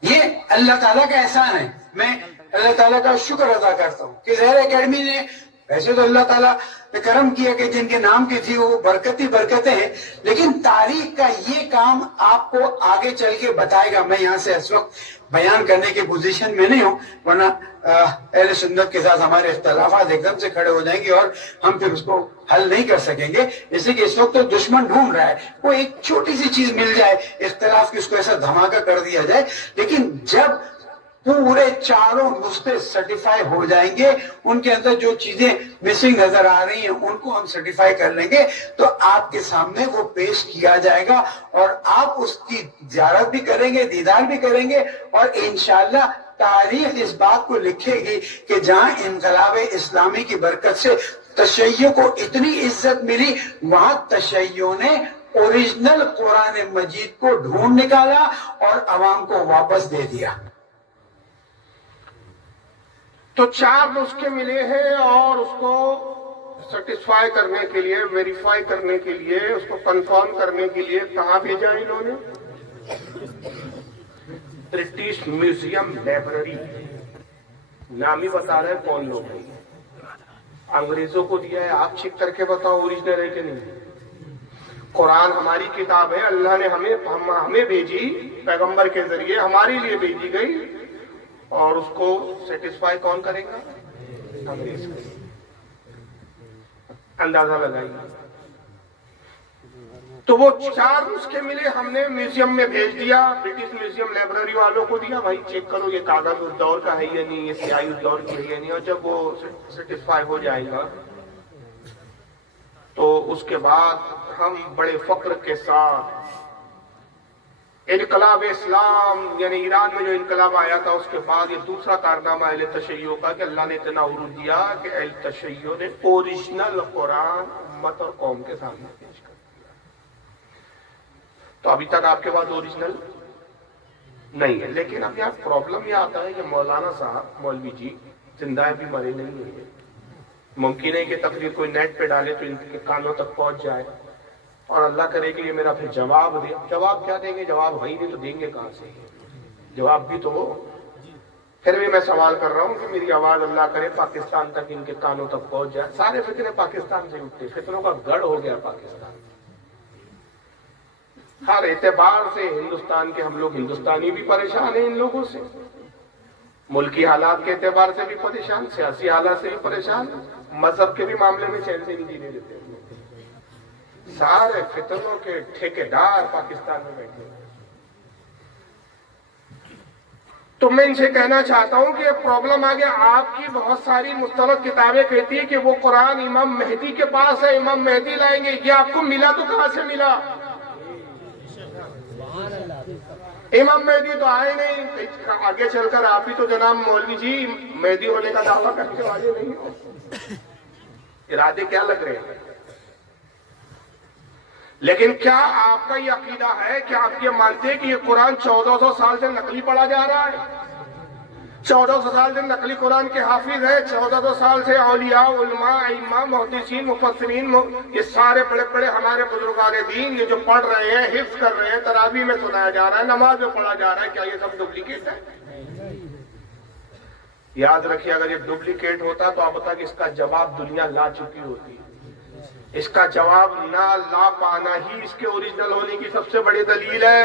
یہ اللہ تعالیٰ کا احسان ہے. میں اللہ تعالیٰ کا شکر ادا کرتا ہوں کہ زہرا اکیڈمی نے، ویسے تو اللہ تعالیٰ نے کرم کیا کہ جن کے نام کی تھی وہ برکتی برکتیں ہیں، لیکن تاریخ کا یہ کام آپ کو آگے چل کے بتائے گا. میں یہاں سے اس وقت بیان کرنے کی پوزیشن میں نہیں ہوں، ورنہ اہل سنت کے ساتھ ہمارے اختلافات ایک دم سے کھڑے ہو جائیں گے اور ہم پھر اس کو حل نہیں کر سکیں گے. اس لیے کہ اس وقت تو دشمن ڈھونڈ رہا ہے وہ ایک چھوٹی سی چیز مل جائے اختلاف کی، اس کو ایسا دھماکہ کر دیا جائے. لیکن جب پورے 4 نسخے سرٹیفائی ہو جائیں گے، ان کے اندر جو چیزیں مسنگ نظر آ رہی ہیں ان کو ہم سرٹیفائی کر لیں گے، تو آپ کے سامنے وہ پیش کیا جائے گا اور آپ اس کی زیارت بھی کریں گے، دیدار بھی کریں گے، اور انشاءاللہ تاریخ اس بات کو لکھے گی کہ جہاں انقلاب اسلامی کی برکت سے تشیع کو اتنی عزت ملی، وہاں تشیع نے اوریجنل قرآن مجید کو ڈھونڈ نکالا اور عوام کو واپس دے دیا. تو 4 نسخے ملے ہیں اور اس کو سیٹسفائی کرنے کے لیے، ویریفائی کرنے کے لیے، اس کو کنفرم کرنے کے لیے کہاں بھیجا انہوں نے؟ British museum library. نام ہی بتا رہے ہیں کون لوگ ہیں. انگریزوں کو دیا ہے، آپ چیک کر کے بتاؤ اوریجنل ہے کہ نہیں. قرآن ہماری کتاب ہے، اللہ نے ہمیں بھیجی، پیغمبر کے ذریعے ہمارے لیے بھیجی گئی، اور اس کو سیٹسفائی کون کرے گا؟ انگریز. اندازہ لگائیے. تو وہ 4 نسخے ملے، ہم نے میوزیم میں بھیج دیا، برٹش میوزیم لائبریری والوں کو دیا، بھائی چیک کرو یہ کاغذ اس دور کا ہے یا نہیں، یہ سیاہی اس دور کی ہے یا نہیں. اور جب وہ سیٹسفائی ہو جائے گا تو اس کے بعد ہم بڑے فخر کے ساتھ انقلاب اسلام، یعنی ایران میں جو انقلاب آیا تھا اس کے بعد یہ دوسرا کارنامہ اہل تشیع کا کہ اللہ نے اتنا عروج دیا کہ اہل تشیع نے اوریجنل قرآن امت اور قوم کے سامنے پیش کر دیا. تو ابھی تک آپ کے پاس اوریجنل نہیں ہے. لیکن اب یہاں پرابلم یہ آتا ہے کہ مولانا صاحب، مولوی جی زندہ بھی مرے نہیں ہیں. ممکن ہے کہ تقریر کوئی نیٹ پہ ڈالے تو ان کے کانوں تک پہنچ جائے اور اللہ کرے کہ یہ میرا پھر جواب دے. جواب کیا دیں گے؟ جواب وہی نہیں تو دیں گے کہاں سے؟ جواب بھی تو ہو. پھر بھی میں سوال کر رہا ہوں کہ میری آواز اللہ کرے پاکستان تک ان کے کانوں تک پہنچ جائے. سارے فتنے پاکستان سے اٹھتے، فتنوں کا گڑھ ہو گیا پاکستان. ہر اعتبار سے ہندوستان کے ہم لوگ ہندوستانی بھی پریشان ہیں ان لوگوں سے، ملکی حالات کے اعتبار سے بھی پریشان، سیاسی حالات سے بھی پریشان، مذہب کے بھی معاملے میں چین سے نہیں جینے دیتے. سارے فتنوں کے ٹھیکیدار پاکستان میں بیٹھے. تو میں ان سے کہنا چاہتا ہوں کہ یہ پرابلم آ گیا. آپ کی بہت ساری مستند کتابیں کہتی ہیں کہ وہ قرآن امام مہدی کے پاس ہے، امام مہدی لائیں گے. یہ آپ کو ملا تو کہاں سے ملا؟ امام مہدی تو آئے نہیں. آگے چل کر آپ ہی تو جناب مولوی جی مہدی ہونے کا دعویٰ کر کے آگے نہیں ہو. ارادے کیا لگ رہے ہیں؟ لیکن کیا آپ کا یہ عقیدہ ہے کہ آپ یہ مانتے ہیں کہ یہ قرآن 1400 سال سے نقلی پڑھا جا رہا ہے؟ 1400 سال سے نقلی قرآن کے حافظ ہے. 1400 سال سے اولیاء، علماء، ائمہ، محدثین، مفسرین، یہ سارے بڑے بڑے ہمارے بزرگان دین یہ جو پڑھ رہے ہیں، حفظ کر رہے ہیں، تراویح میں سنایا جا رہا ہے، نماز میں پڑھا جا رہا ہے، کیا یہ سب ڈپلیکیٹ ہے؟ یاد رکھیے اگر یہ ڈپلیکیٹ ہوتا تو آپ بتا کہ اس کا جواب دنیا لا چکی ہوتی. اس کا جواب نہ لا پانا ہی اس کے اوریجنل ہونے کی سب سے بڑی دلیل ہے.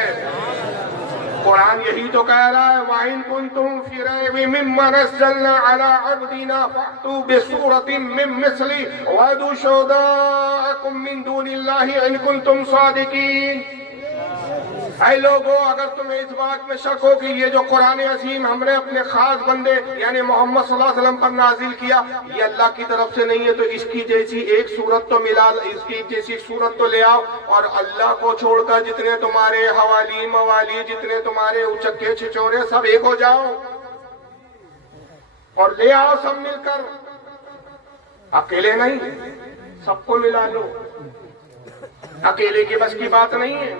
قرآن یہی تو کہہ رہا ہے وَإِن كُنتُمْ فِي رَيْبٍ مِّمَّا نَزَّلْنَا عَلَىٰ عَبْدِنَا فَأْتُوا بِسُورَةٍ مِّن مِّثْلِهِ وَادْعُوا شُهَدَاءَكُم مِّن دُونِ اللَّهِ إِن كُنتُمْ صَادِقِينَ. اے لوگوں، اگر تمہیں اس بات میں شک ہو کہ یہ جو قرآن عظیم ہم نے اپنے خاص بندے یعنی محمد صلی اللہ علیہ وسلم پر نازل کیا یہ اللہ کی طرف سے نہیں ہے، تو اس کی جیسی ایک صورت تو ملا، اس کی جیسی صورت تو لے آؤ، اور اللہ کو چھوڑ کر جتنے تمہارے حوالی موالی، جتنے تمہارے اچکے چھچورے، سب ایک ہو جاؤ اور لے آؤ سب مل کر، اکیلے نہیں، سب کو ملا لو، اکیلے کی بس کی بات نہیں ہے،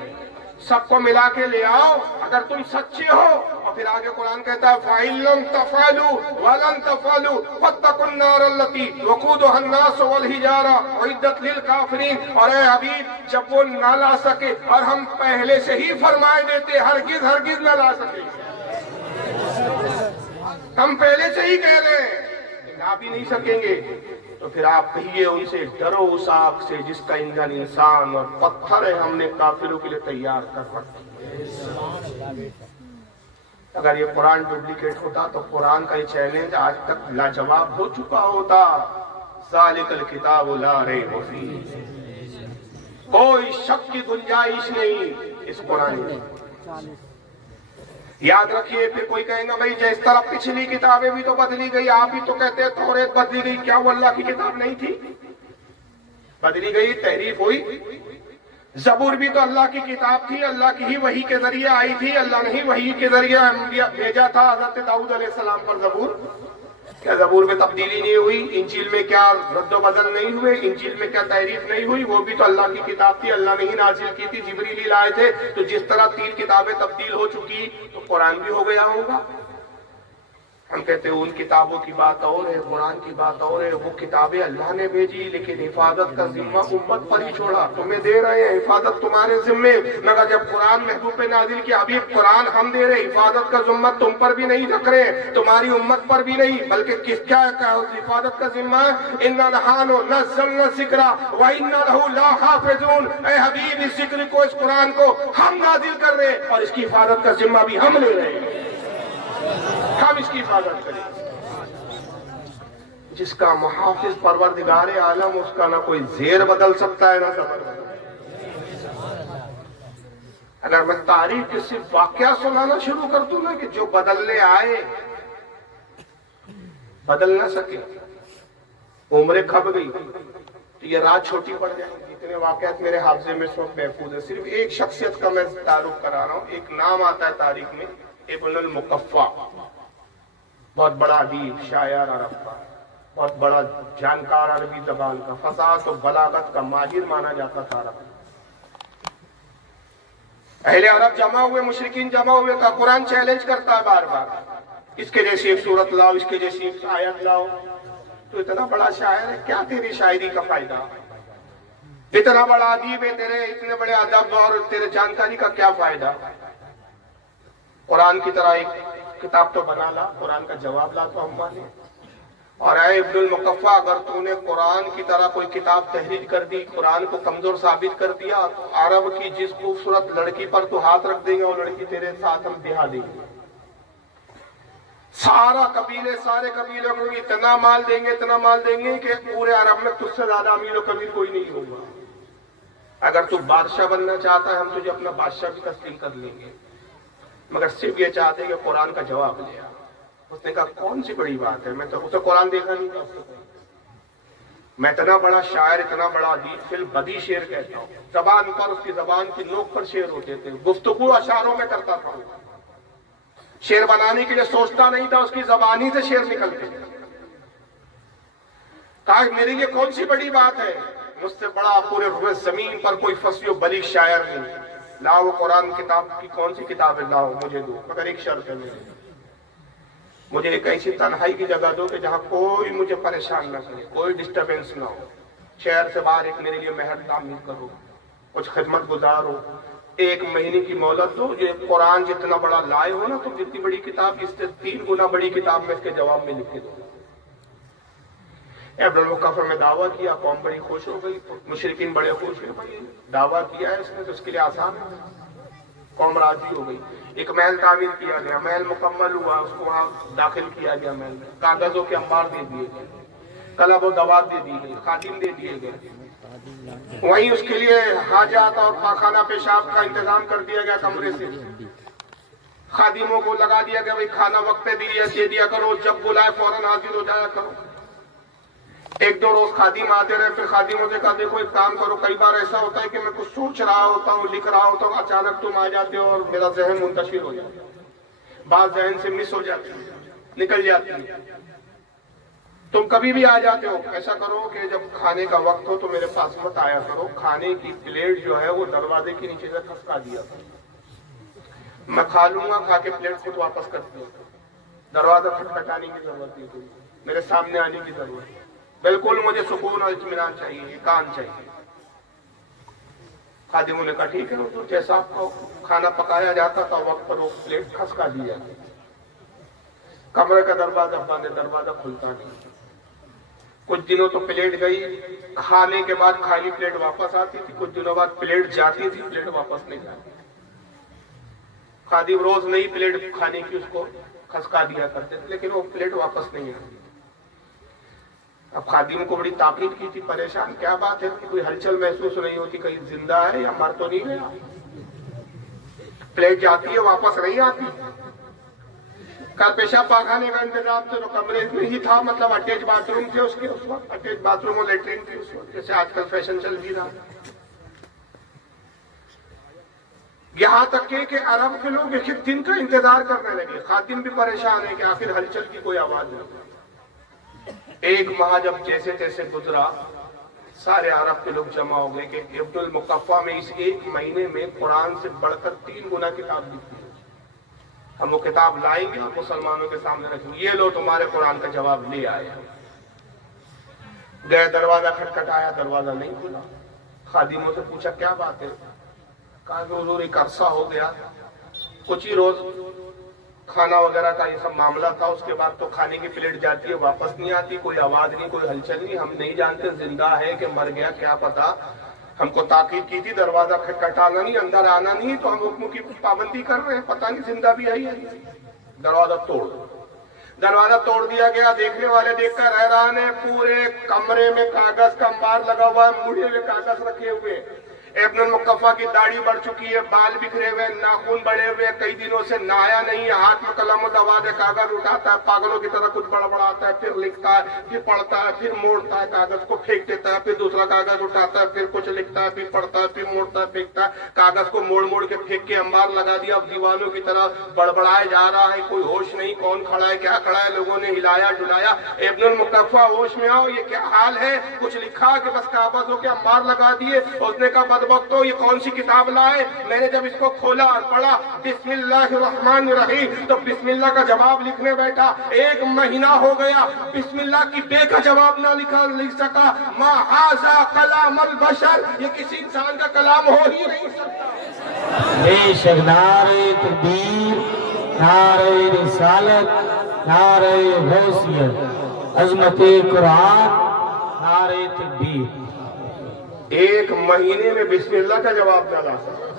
سب کو ملا کے لے آؤ اگر تم سچے ہو۔ اور پھر آگے قرآن کہتا ہے فَإِن لَمْ تَفْعَلُوا وَلَن تَفْعَلُوا فَاتَّقُوا النَّارَ الَّتِي وَقُودُهَا النَّاسُ وَالْحِجَارَةُ أُعِدَّتْ لِلْكَافِرِينَ۔ اور اے حبیب، جب وہ نہ لا سکے اور ہم پہلے سے ہی فرمائے دیتے ہرگز ہرگز نہ لا سکے، ہم پہلے سے ہی کہہ رہے ہیں لا بھی نہیں سکیں گے، تو پھر آپ کہیے ان سے ڈرو اس آگ سے جس کا ایندھن انسان اور پتھر ہے، ہم نے کافروں کے لیے تیار کر رکھا۔ اگر یہ قرآن ڈپلیکیٹ ہوتا تو قرآن کا یہ چیلنج آج تک لاجواب ہو چکا ہوتا۔ ذالک الکتاب لا ریب فیہ، کوئی شک کی گنجائش نہیں اس قرآن میں۔ یاد رکھیے، پھر کوئی کہے گا بھائی جس طرح پچھلی کتابیں بھی تو بدلی گئی، آپ بھی تو کہتے ہیں توریت بدلی گئی، کیا وہ اللہ کی کتاب نہیں تھی؟ بدلی گئی، تحریف ہوئی۔ زبور بھی تو اللہ کی کتاب تھی، اللہ کی ہی وحی کے ذریعے آئی تھی، اللہ نے ہی وحی کے ذریعے بھیجا تھا حضرت داؤد علیہ السلام پر زبور۔ کیا زبور میں تبدیلی نہیں ہوئی؟ انجیل میں کیا رد و بدل نہیں ہوئے؟ انجیل میں کیا تحریف نہیں ہوئی؟ وہ بھی تو اللہ کی کتاب تھی، اللہ نے ہی نازل کی تھی، جبریل لائے تھے۔ تو جس طرح 3 کتابیں تبدیل ہو چکی تو قرآن بھی ہو گیا ہوگا۔ ہم کہتے ہیں ان کتابوں کی بات اور ہے، قرآن کی بات اور ہے، وہ کتابیں اللہ نے بھیجی لیکن حفاظت کا ذمہ امت پر ہی چھوڑا، تمہیں دے رہے ہیں حفاظت تمہارے ذمے، مگر جب قرآن محبوب پہ نازل کیا، حبیب قرآن ہم دے رہے، حفاظت کا ذمہ تم پر بھی نہیں رکھ رہے، تمہاری امت پر بھی نہیں، بلکہ کس کیا حفاظت کا ذمہ ہے؟ اِنَّا نَحْنُ نَزَّلْنَا الذِّكْرَ وَإِنَّا لَهُ لَحَافِظُونَ۔ اے حبیب، اس ذکر کو، اس قرآن کو ہم نازل کر رہے ہیں اور اس کی حفاظت کا ذمہ بھی ہم لے رہے ہیں، ہم اس کی حفاظت کریں۔ جس کا محافظ پروردگار عالم، اس کا نہ کوئی زیر بدل سکتا ہے نہ زبر بدل۔ اگر میں تاریخ کے صرف واقعہ سنانا شروع کر دوں نا کہ جو بدلنے آئے بدل نہ سکے، عمریں کھپ گئی، تو یہ رات چھوٹی پڑ جائے گی۔ اتنے واقعات میرے حافظے میں اس وقت محفوظ ہے۔ صرف ایک شخصیت کا میں تعارف کرا رہا ہوں، ایک نام آتا ہے تاریخ میں، ابن المقفع، بہت بڑا ادیب، شاعر عرب کا، بہت بڑا جانکار عربی زبان کا، فصاحت و بلاغت کا ماہر مانا جاتا تھا عرب۔ اہل عرب جمع ہوئے، مشرکین جمع ہوئے، کا قرآن چیلنج کرتا ہے بار بار، اس کے جیسی ایک صورت لاؤ، اس کے جیسی ایک آیت لاؤ۔ تو اتنا بڑا شاعر ہے، کیا تیری شاعری کا فائدہ؟ اتنا بڑا ادیب ہے، تیرے اتنے بڑے ادب اور تیرے جانکاری کا کیا فائدہ؟ قرآن کی طرح ایک کتاب تو بنا لا، قرآن کا جواب لا تو ہم مانے۔ اور اے ابن المقفع، اگر تو نے قرآن کی طرح کوئی کتاب تحریر کر دی، قرآن کو کمزور ثابت کر دیا، تو عرب کی جس خوبصورت لڑکی پر تو ہاتھ رکھ دیں گے، وہ لڑکی تیرے ساتھ ہم بہا دیں گے۔ سارے قبیلے کو اتنا مال دیں گے، اتنا مال دیں گے کہ پورے عرب میں تجھ سے زیادہ امیر و کبیر کوئی نہیں ہوگا۔ اگر تو بادشاہ بننا چاہتا ہے، ہم تجھے اپنا بادشاہ بھی تسلیم کر لیں گے، مگر صرف یہ چاہتے ہیں کہ قرآن کا جواب لے آ۔ اس نے کہا کون سی بڑی بات ہے، میں تو اسے قرآن دیکھا نہیں تھا، میں اتنا بڑا شاعر، اتنا بڑا ادیب، فی البدی شعر کہتا ہوں، زبان پر، اس کی زبان کی نوک پر شعر ہوتے تھے، گفتگو اشاروں میں کرتا تھا، شعر بنانے کے لیے سوچتا نہیں تھا، اس کی زبانی سے شعر نکلتے تھے۔ کہا میرے لیے کون سی بڑی بات ہے، مجھ سے بڑا پورے روئے زمین پر کوئی فصیح و بلیغ شاعر نہیں، لاؤ قرآن کتاب کی کون سی کتاب ہے، لاؤ مجھے دو، مگر ایک شرط ہے میری، مجھے ایک ایسی تنہائی کی جگہ دو کہ جہاں کوئی مجھے پریشان نہ کرے، کوئی ڈسٹربنس نہ ہو، شہر سے باہر ایک میرے لیے محل تعمیر کرو، کچھ خدمت گزار ہو، 1 مہینے کی مہلت دو، جو قرآن جتنا بڑا لائے ہو نا، تو جتنی بڑی کتاب، اس سے 3 گنا بڑی کتاب میں اس کے جواب میں لکھ کے دو۔ ابن المقفع میں دعویٰ کیا، قوم بڑی خوش ہو گئی، مشرکین بڑے خوش ہوئے، بھائی دعویٰ کیا ہے اس نے تو اس کے لیے آسان ہے، قوم راضی ہو گئی۔ ایک محل تعمیر کیا گیا، محل مکمل ہوا، اس کو وہاں داخل کیا گیا، محل میں کاغذوں کے انبار دے دیے گئے، قلم و دوات دے دی گئی، خادم دے دیے گئے، وہیں اس کے لیے حاجات اور پاخانہ پیشاب کا انتظام کر دیا گیا کمرے سے. خادموں کو لگا دیا گیا بھائی کھانا وقت پہ دے دیا کرو, جب بلائے فوراً حاضر ہو جایا کرو. ایک دو روز خادم آتے رہے, پھر خادموں سے کہا دیکھو ایک کام کرو, کئی بار ایسا ہوتا ہے کہ میں کچھ سوچ رہا ہوتا ہوں, لکھ رہا ہوتا ہوں, اچانک تم آ جاتے ہو اور میرا ذہن منتشر ہو جاتا ہے, بات ذہن سے مس ہو جاتی ہے, نکل جاتی ہے. تم کبھی بھی آ جاتے ہو, ایسا کرو کہ جب کھانے کا وقت ہو تو میرے پاس مت آیا کرو, کھانے کی پلیٹ جو ہے وہ دروازے کے نیچے سے کھسکا دیا کرو, میں کھا لوں گا, کھا کے پلیٹ خود واپس کر دوں. دروازہ کھٹکھٹانے کی ضرورت نہیں, تھی میرے سامنے آنے کی ضرورت ہے. بالکل مجھے سکون اور اطمینان چاہیے, کان چاہیے. خادموں نے کہا ٹھیک ہے, تو جیسا آپ کو کھانا پکایا جاتا تھا وقت پر وہ پلیٹ کھسکا دی جاتی. کمرے کا دروازہ بند ہے, دروازہ کھلتا نہیں. کچھ دنوں تو پلیٹ گئی, کھانے کے بعد خالی پلیٹ واپس آتی تھی, کچھ دنوں بعد پلیٹ جاتی تھی, پلیٹ واپس نہیں جاتی. خادم روز نئی پلیٹ کھانے کی اس کو کھسکا دیا کرتے تھے, لیکن وہ پلیٹ واپس نہیں آتی. اب خادم کو بڑی تاکید کی تھی, پریشان, کیا بات ہے کہ کوئی ہلچل محسوس نہیں ہوتی, کہیں زندہ ہے یا مر تو نہیں گیا. پلیٹ جاتی ہے واپس نہیں آتی. کل پیشاب پاخانے کا انتظام تو کمرے میں ہی تھا, مطلب اٹیچ باتھ روم تھے اس کے, اس وقت اٹیچ باتھ روم اور لیٹرین تھی اس وقت, جیسے آج کل فیشن چل بھی رہا. یہاں تک کہ عرب کے لوگ ایک دن کا انتظار کرنے لگے. خادم بھی پریشان ہے کہ آخر ہلچل کی کوئی آواز نہیں. ایک ماہ جب جیسے تیسے گزرا, سارے عرب کے لوگ جمع ہو گئے کہ ابن المقفع میں اس ایک مہینے میں قرآن سے بڑھ کر 3 گنا کتاب لکھی ہے, ہم وہ کتاب لائیں گے اور مسلمانوں کے سامنے رکھیں گے, یہ لو تمہارے قرآن کا جواب لے آئے. گئے, دروازہ کھٹکھٹایا, دروازہ نہیں کھلا. خادموں سے پوچھا کیا بات ہے, کہا کہ حضور ایک عرصہ ہو گیا, کچھ ہی روز کھانا وغیرہ کا یہ سب معاملہ تھا, اس کے بعد تو کھانے کی پلیٹ جاتی ہے واپس نہیں آتی, کوئی آواز نہیں, کوئی ہلچل نہیں, ہم نہیں جانتے زندہ ہے کہ مر گیا, کیا پتا. ہم کو تاکید کی تھی دروازہ کھٹکھٹانا نہیں, اندر آنا نہیں, تو ہم حکم کی پابندی کر رہے ہیں, پتہ نہیں زندہ بھی آئی ہے. دروازہ توڑ دیا گیا. دیکھنے والے دیکھ کر حیران ہے, پورے کمرے میں کاغذ کا انبار لگا ہوا ہے, مڑے ہوئے کاغذ رکھے ہوئے. ابن المقفع کی داڑھی بڑھ چکی ہے, بال بکھرے ہوئے, ناخن بڑے ہوئے, کئی دنوں سے نہایا نہیں ہے, ہاتھ میں قلم و دواد ہے, کاغذ اٹھاتا ہے, پاگلوں کی طرح کچھ بڑبڑاتا ہے, پھر لکھتا ہے, پھر پڑھتا ہے, پھر موڑتا ہے, کاغذ کو پھینک دیتا ہے, پھر دوسرا کاغذ اٹھاتا ہے, پھر کچھ لکھتا ہے, پھر پڑھتا ہے, پھر موڑتا ہے, پھینکتا ہے, کاغذ کو موڑ موڑ کے پھینک کے انبار لگا دیا. اب دیوانوں کی طرح بڑبڑائے جا رہا ہے, کوئی ہوش نہیں, کون کھڑا ہے, کیا کھڑا ہے. لوگوں نے ہلایا ڈلایا, ابن المقفع ہوش میں آؤ, یہ کیا حال ہے, کچھ لکھا کہ بس کاغذ ہو کے انبار لگا دیے. اس نے کہا بدبختو, یہ کون سی کتاب لائے. میں نے جب اس کو کھولا اور پڑھا بسم اللہ الرحمن الرحیم, تو بسم اللہ کا جواب لکھنے بیٹھا. 1 مہینہ ہو گیا بسم اللہ کی بے کا جواب نہ لکھ سکا. ما ھذا کلام البشر, یہ کسی انسان کا کلام ہو ہی نہیں سکتا. بے شک نعرہ تکبیر, نعرہ رسالت, نعرہ غوثیت, عظمت قرآن, نعرہ تکبیر. 1 مہینے میں بسم اللہ کا جواب نہ لا سکا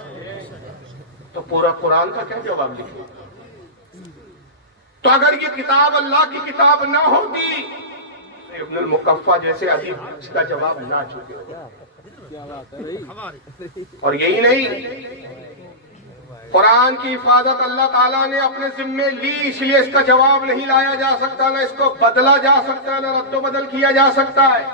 تو پورا قرآن کا کیا جواب لکھے. تو اگر یہ کتاب اللہ کی کتاب نہ ہوتی, ابن المقفع جیسے ادیب اس کا جواب نہ چکے. اور یہی نہیں, قرآن کی حفاظت اللہ تعالیٰ نے اپنے ذمے لی, اس لیے اس کا جواب نہیں لایا جا سکتا, نہ اس کو بدلا جا سکتا, نہ رد و بدل کیا جا سکتا ہے.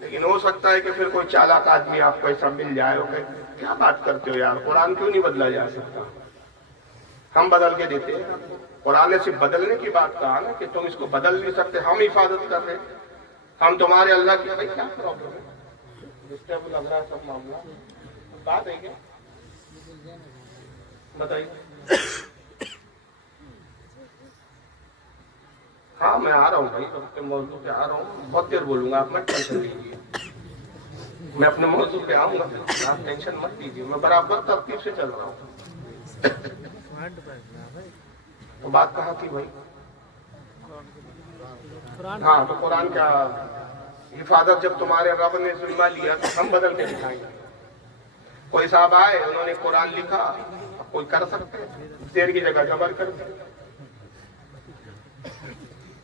لیکن ہو سکتا ہے کہ پھر کوئی چالاک آدمی آپ کو ایسا مل جائے ہو کہ کیا بات کرتے ہو یار, قرآن کیوں نہیں بدلا جا سکتا, ہم بدل کے دیتے ہیں. قرآن نے صرف بدلنے کی بات کہا نا, کہ تم اس کو بدل نہیں سکتے, ہم حفاظت کر رہے ہیں, ہم تمہارے اللہ کی. بھائی کیا پرابلم ہے, ڈسٹرب لگ رہا ہے سب معاملہ, بات ہے کیا, بتائیے. ہاں میں آ رہا ہوں بھائی, اپنے موضوع پہ آ رہا ہوں, بہت دیر بولوں گا, آپ مت ٹینشن لیجیے, میں اپنے موضوع پہ آؤں گا, آپ ٹینشن مت لیجیے, میں برابر ترتیب سے چل رہا ہوں. تو بات کہاں تھی بھائی, ہاں تو قرآن کا حفاظت جب تمہارے رب نے ذمہ لیا تو ہم بدل کے دکھائیں گے. کوئی صاحب آئے, انہوں نے قرآن لکھا, کوئی کر سکتے, زیر کی جگہ جبر کر دیا,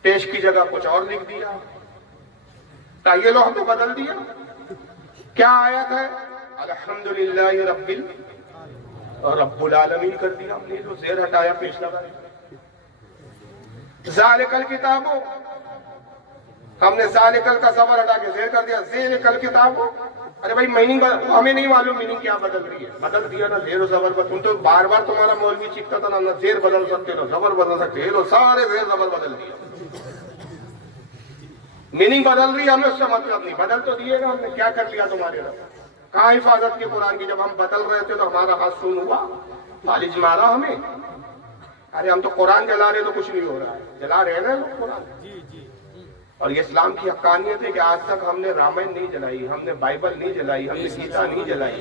پیش کی جگہ کچھ اور لکھ دیا, یہ لو ہم نے بدل دیا. کیا آیت ہے؟ الحمدللہ رب العالمین کر دیا ہم نے، جو زیر ہٹایا پیش لگا ذالک الکتاب، ہم نے ذالکل کا زبر ہٹا کے زیر کر دیا ذالک الکتاب۔ ارے بھائی میننگ ہمیں نہیں معلوم میننگ کیا بدل رہی ہے، بدل دیا نا زیر و زبر بدل۔ تم تو بار بار تمہارا مولوی چیختا تھا نہ زیر بدل سکتے نہ زبر بدل سکتے، لو سارے زیر زبر بدل دیا، میننگ بدل رہی ہے، ہمیں اس سے مطلب نہیں، بدل تو دیے گا ہم نے، کیا کر لیا تمہارے رب؟ کہاں حفاظت کی قرآن کی؟ جب ہم بدل رہے تھے تو ہمارا ہاتھ سن ہوا، فالج مارا ہمیں۔ ارے ہم تو قرآن جلا رہے تو کچھ نہیں ہو رہا ہے، جلا رہے ہیں نا قرآن۔ اور یہ اسلام کی حقانیت ہے کہ آج تک ہم نے رامائن نہیں جلائی، ہم نے بائبل نہیں جلائی، ہم نے گیتا نہیں جلائی۔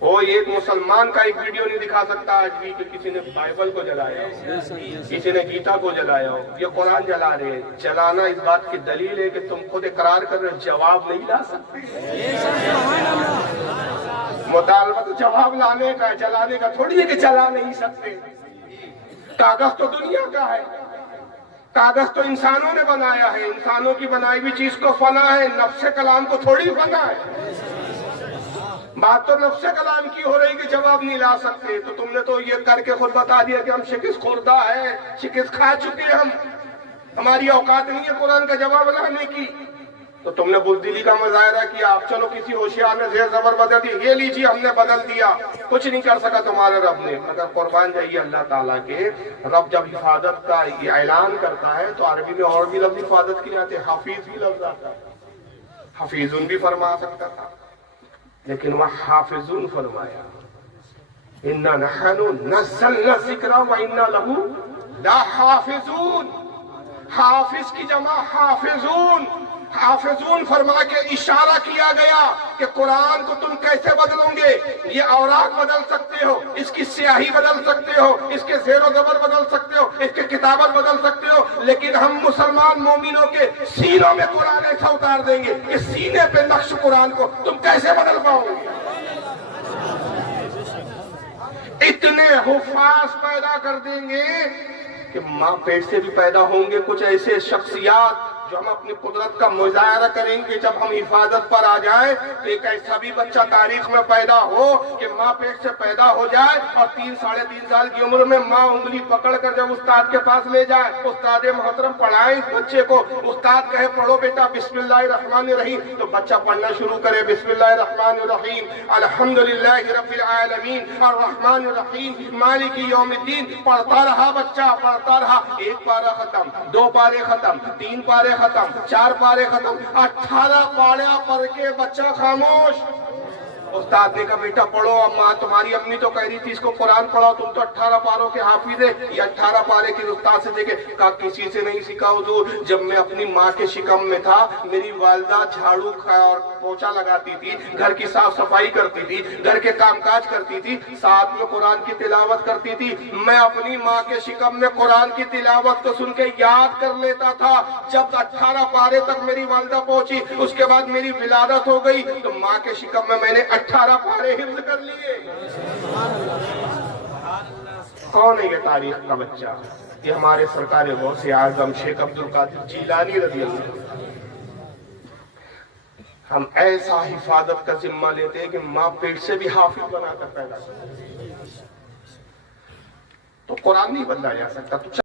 وہ ایک مسلمان کا ایک ویڈیو نہیں دکھا سکتا آج بھی کہ کسی نے بائبل کو جلایا ہو، کسی نے گیتا کو جلایا ہو۔ یہ قرآن جلا رہے ہیں۔ جلانا اس بات کی دلیل ہے کہ تم خود اقرار کر رہے جواب نہیں لا سکتے۔ مطالبہ تو جواب لانے کا ہے، جلانے کا تھوڑی ہے کہ جلا نہیں سکتے۔ کاغذ تو دنیا کا ہے، کاغذ تو انسانوں نے بنایا ہے، انسانوں کی بنائی ہوئی چیز کو فنا ہے، نفس کلام کو تھوڑی فنا ہے۔ بات تو نفس کلام کی ہو رہی کہ جواب نہیں لا سکتے، تو تم نے تو یہ کر کے خود بتا دیا کہ ہم شکست خوردہ ہے، شکست کھا چکے ہم، ہماری اوقات نہیں ہے قرآن کا جواب لانے کی۔ تو تم نے بزدلی کا مظاہرہ کیا، اب چلو کسی ہوشیار نے زیر زبر بدل دی، یہ لیجیے ہم نے بدل دیا، کچھ نہیں کر سکا تمہارے رب نے۔ مگر قربان جائیے اللہ تعالیٰ کے، رب جب حفاظت کا یہ اعلان کرتا ہے تو عربی میں اور بھی لفظ حفاظت کی آتے، حفیظ بھی لفظ آتا ہے، حفیظن بھی فرما سکتا تھا، لیکن وہ حافظون فرمایا۔ اِنَّا نَحْنُ نَزَّلْنَا الذِّكْرَ وَإِنَّا لَهُ لَحَافِظُونَ۔ حافظ کی جمع حافظون، حافظون فرما کے اشارہ کیا گیا کہ قرآن کو تم کیسے بدلو گے؟ یہ اوراق بدل سکتے ہو، اس کی سیاہی بدل سکتے ہو، اس کے زیر و زبر بدل سکتے ہو، اس کے کتابت بدل سکتے ہو، لیکن ہم مسلمان مومنوں کے سینوں میں قرآن ایسا اتار دیں گے کہ سینے پہ نقش قرآن کو تم کیسے بدل پاؤ گے؟ اتنے حفاظ پیدا کر دیں گے کہ ماں پیٹ سے بھی پیدا ہوں گے کچھ ایسے شخصیات جو ہم اپنی قدرت کا مظاہرہ کریں گے۔ جب ہم حفاظت پر آ جائیں تو ایک ایسا بھی بچہ تاریخ میں پیدا ہو کہ ماں پیٹ سے پیدا ہو جائے اور 3-3.5 سال کی عمر میں ماں انگلی پکڑ کر جب استاد کے پاس لے جائے، استاد محترم پڑھائیں اس بچے کو، استاد کہے پڑھو بیٹا بسم اللہ الرحمن الرحیم، تو بچہ پڑھنا شروع کرے بسم اللہ الرحمن الرحیم، الحمدللہ رب العالمین الرحمن الرحیم مالک یوم الدین، پڑھتا رہا بچہ، پڑھتا رہا، 1 پارہ ختم، 2 پارے ختم، 3 پارے ختم، 4 پارے ختم، 18 پاڑیاں پڑھ کے بچہ خاموش۔ استاد نے کہا بیٹا پڑھو، اماں تمہاری امی تو کہہ رہی تھی اس کو قرآن پڑھاؤ، تم تو 18 پاروں کے حافظ ہے، یہ 18 پارے کے استاد سے دیکھے، کہا کسی سے نہیں سیکھا حضور، جب میں اپنی ماں کے شکم میں تھا میری والدہ جھاڑو اور پوچھا لگاتی تھی، گھر کی صاف صفائی کرتی تھی، گھر کے کام کاج کرتی تھی، ساتھ میں قرآن کی تلاوت کرتی تھی، میں اپنی ماں کے شکم میں قرآن کی تلاوت کو سن کے یاد کر لیتا تھا۔ جب 18 پارے تک میری والدہ پہنچی، اس کے بعد میری ولادت ہو گئی تو ماں کے شکم میں نے 18 پارے حفظ کر لیے۔ کون ہے یہ تاریخ کا بچہ؟ یہ ہمارے سرکار غوث اعظم شیخ عبد القادر جیلانی رضی اللہ عنہ۔ ہم ایسا حفاظت کا ذمہ لیتے ہیں کہ ماں پیٹ سے بھی حافظ بنا کر پیدا کرتے، تو قرآن نہیں بدلا جا سکتا۔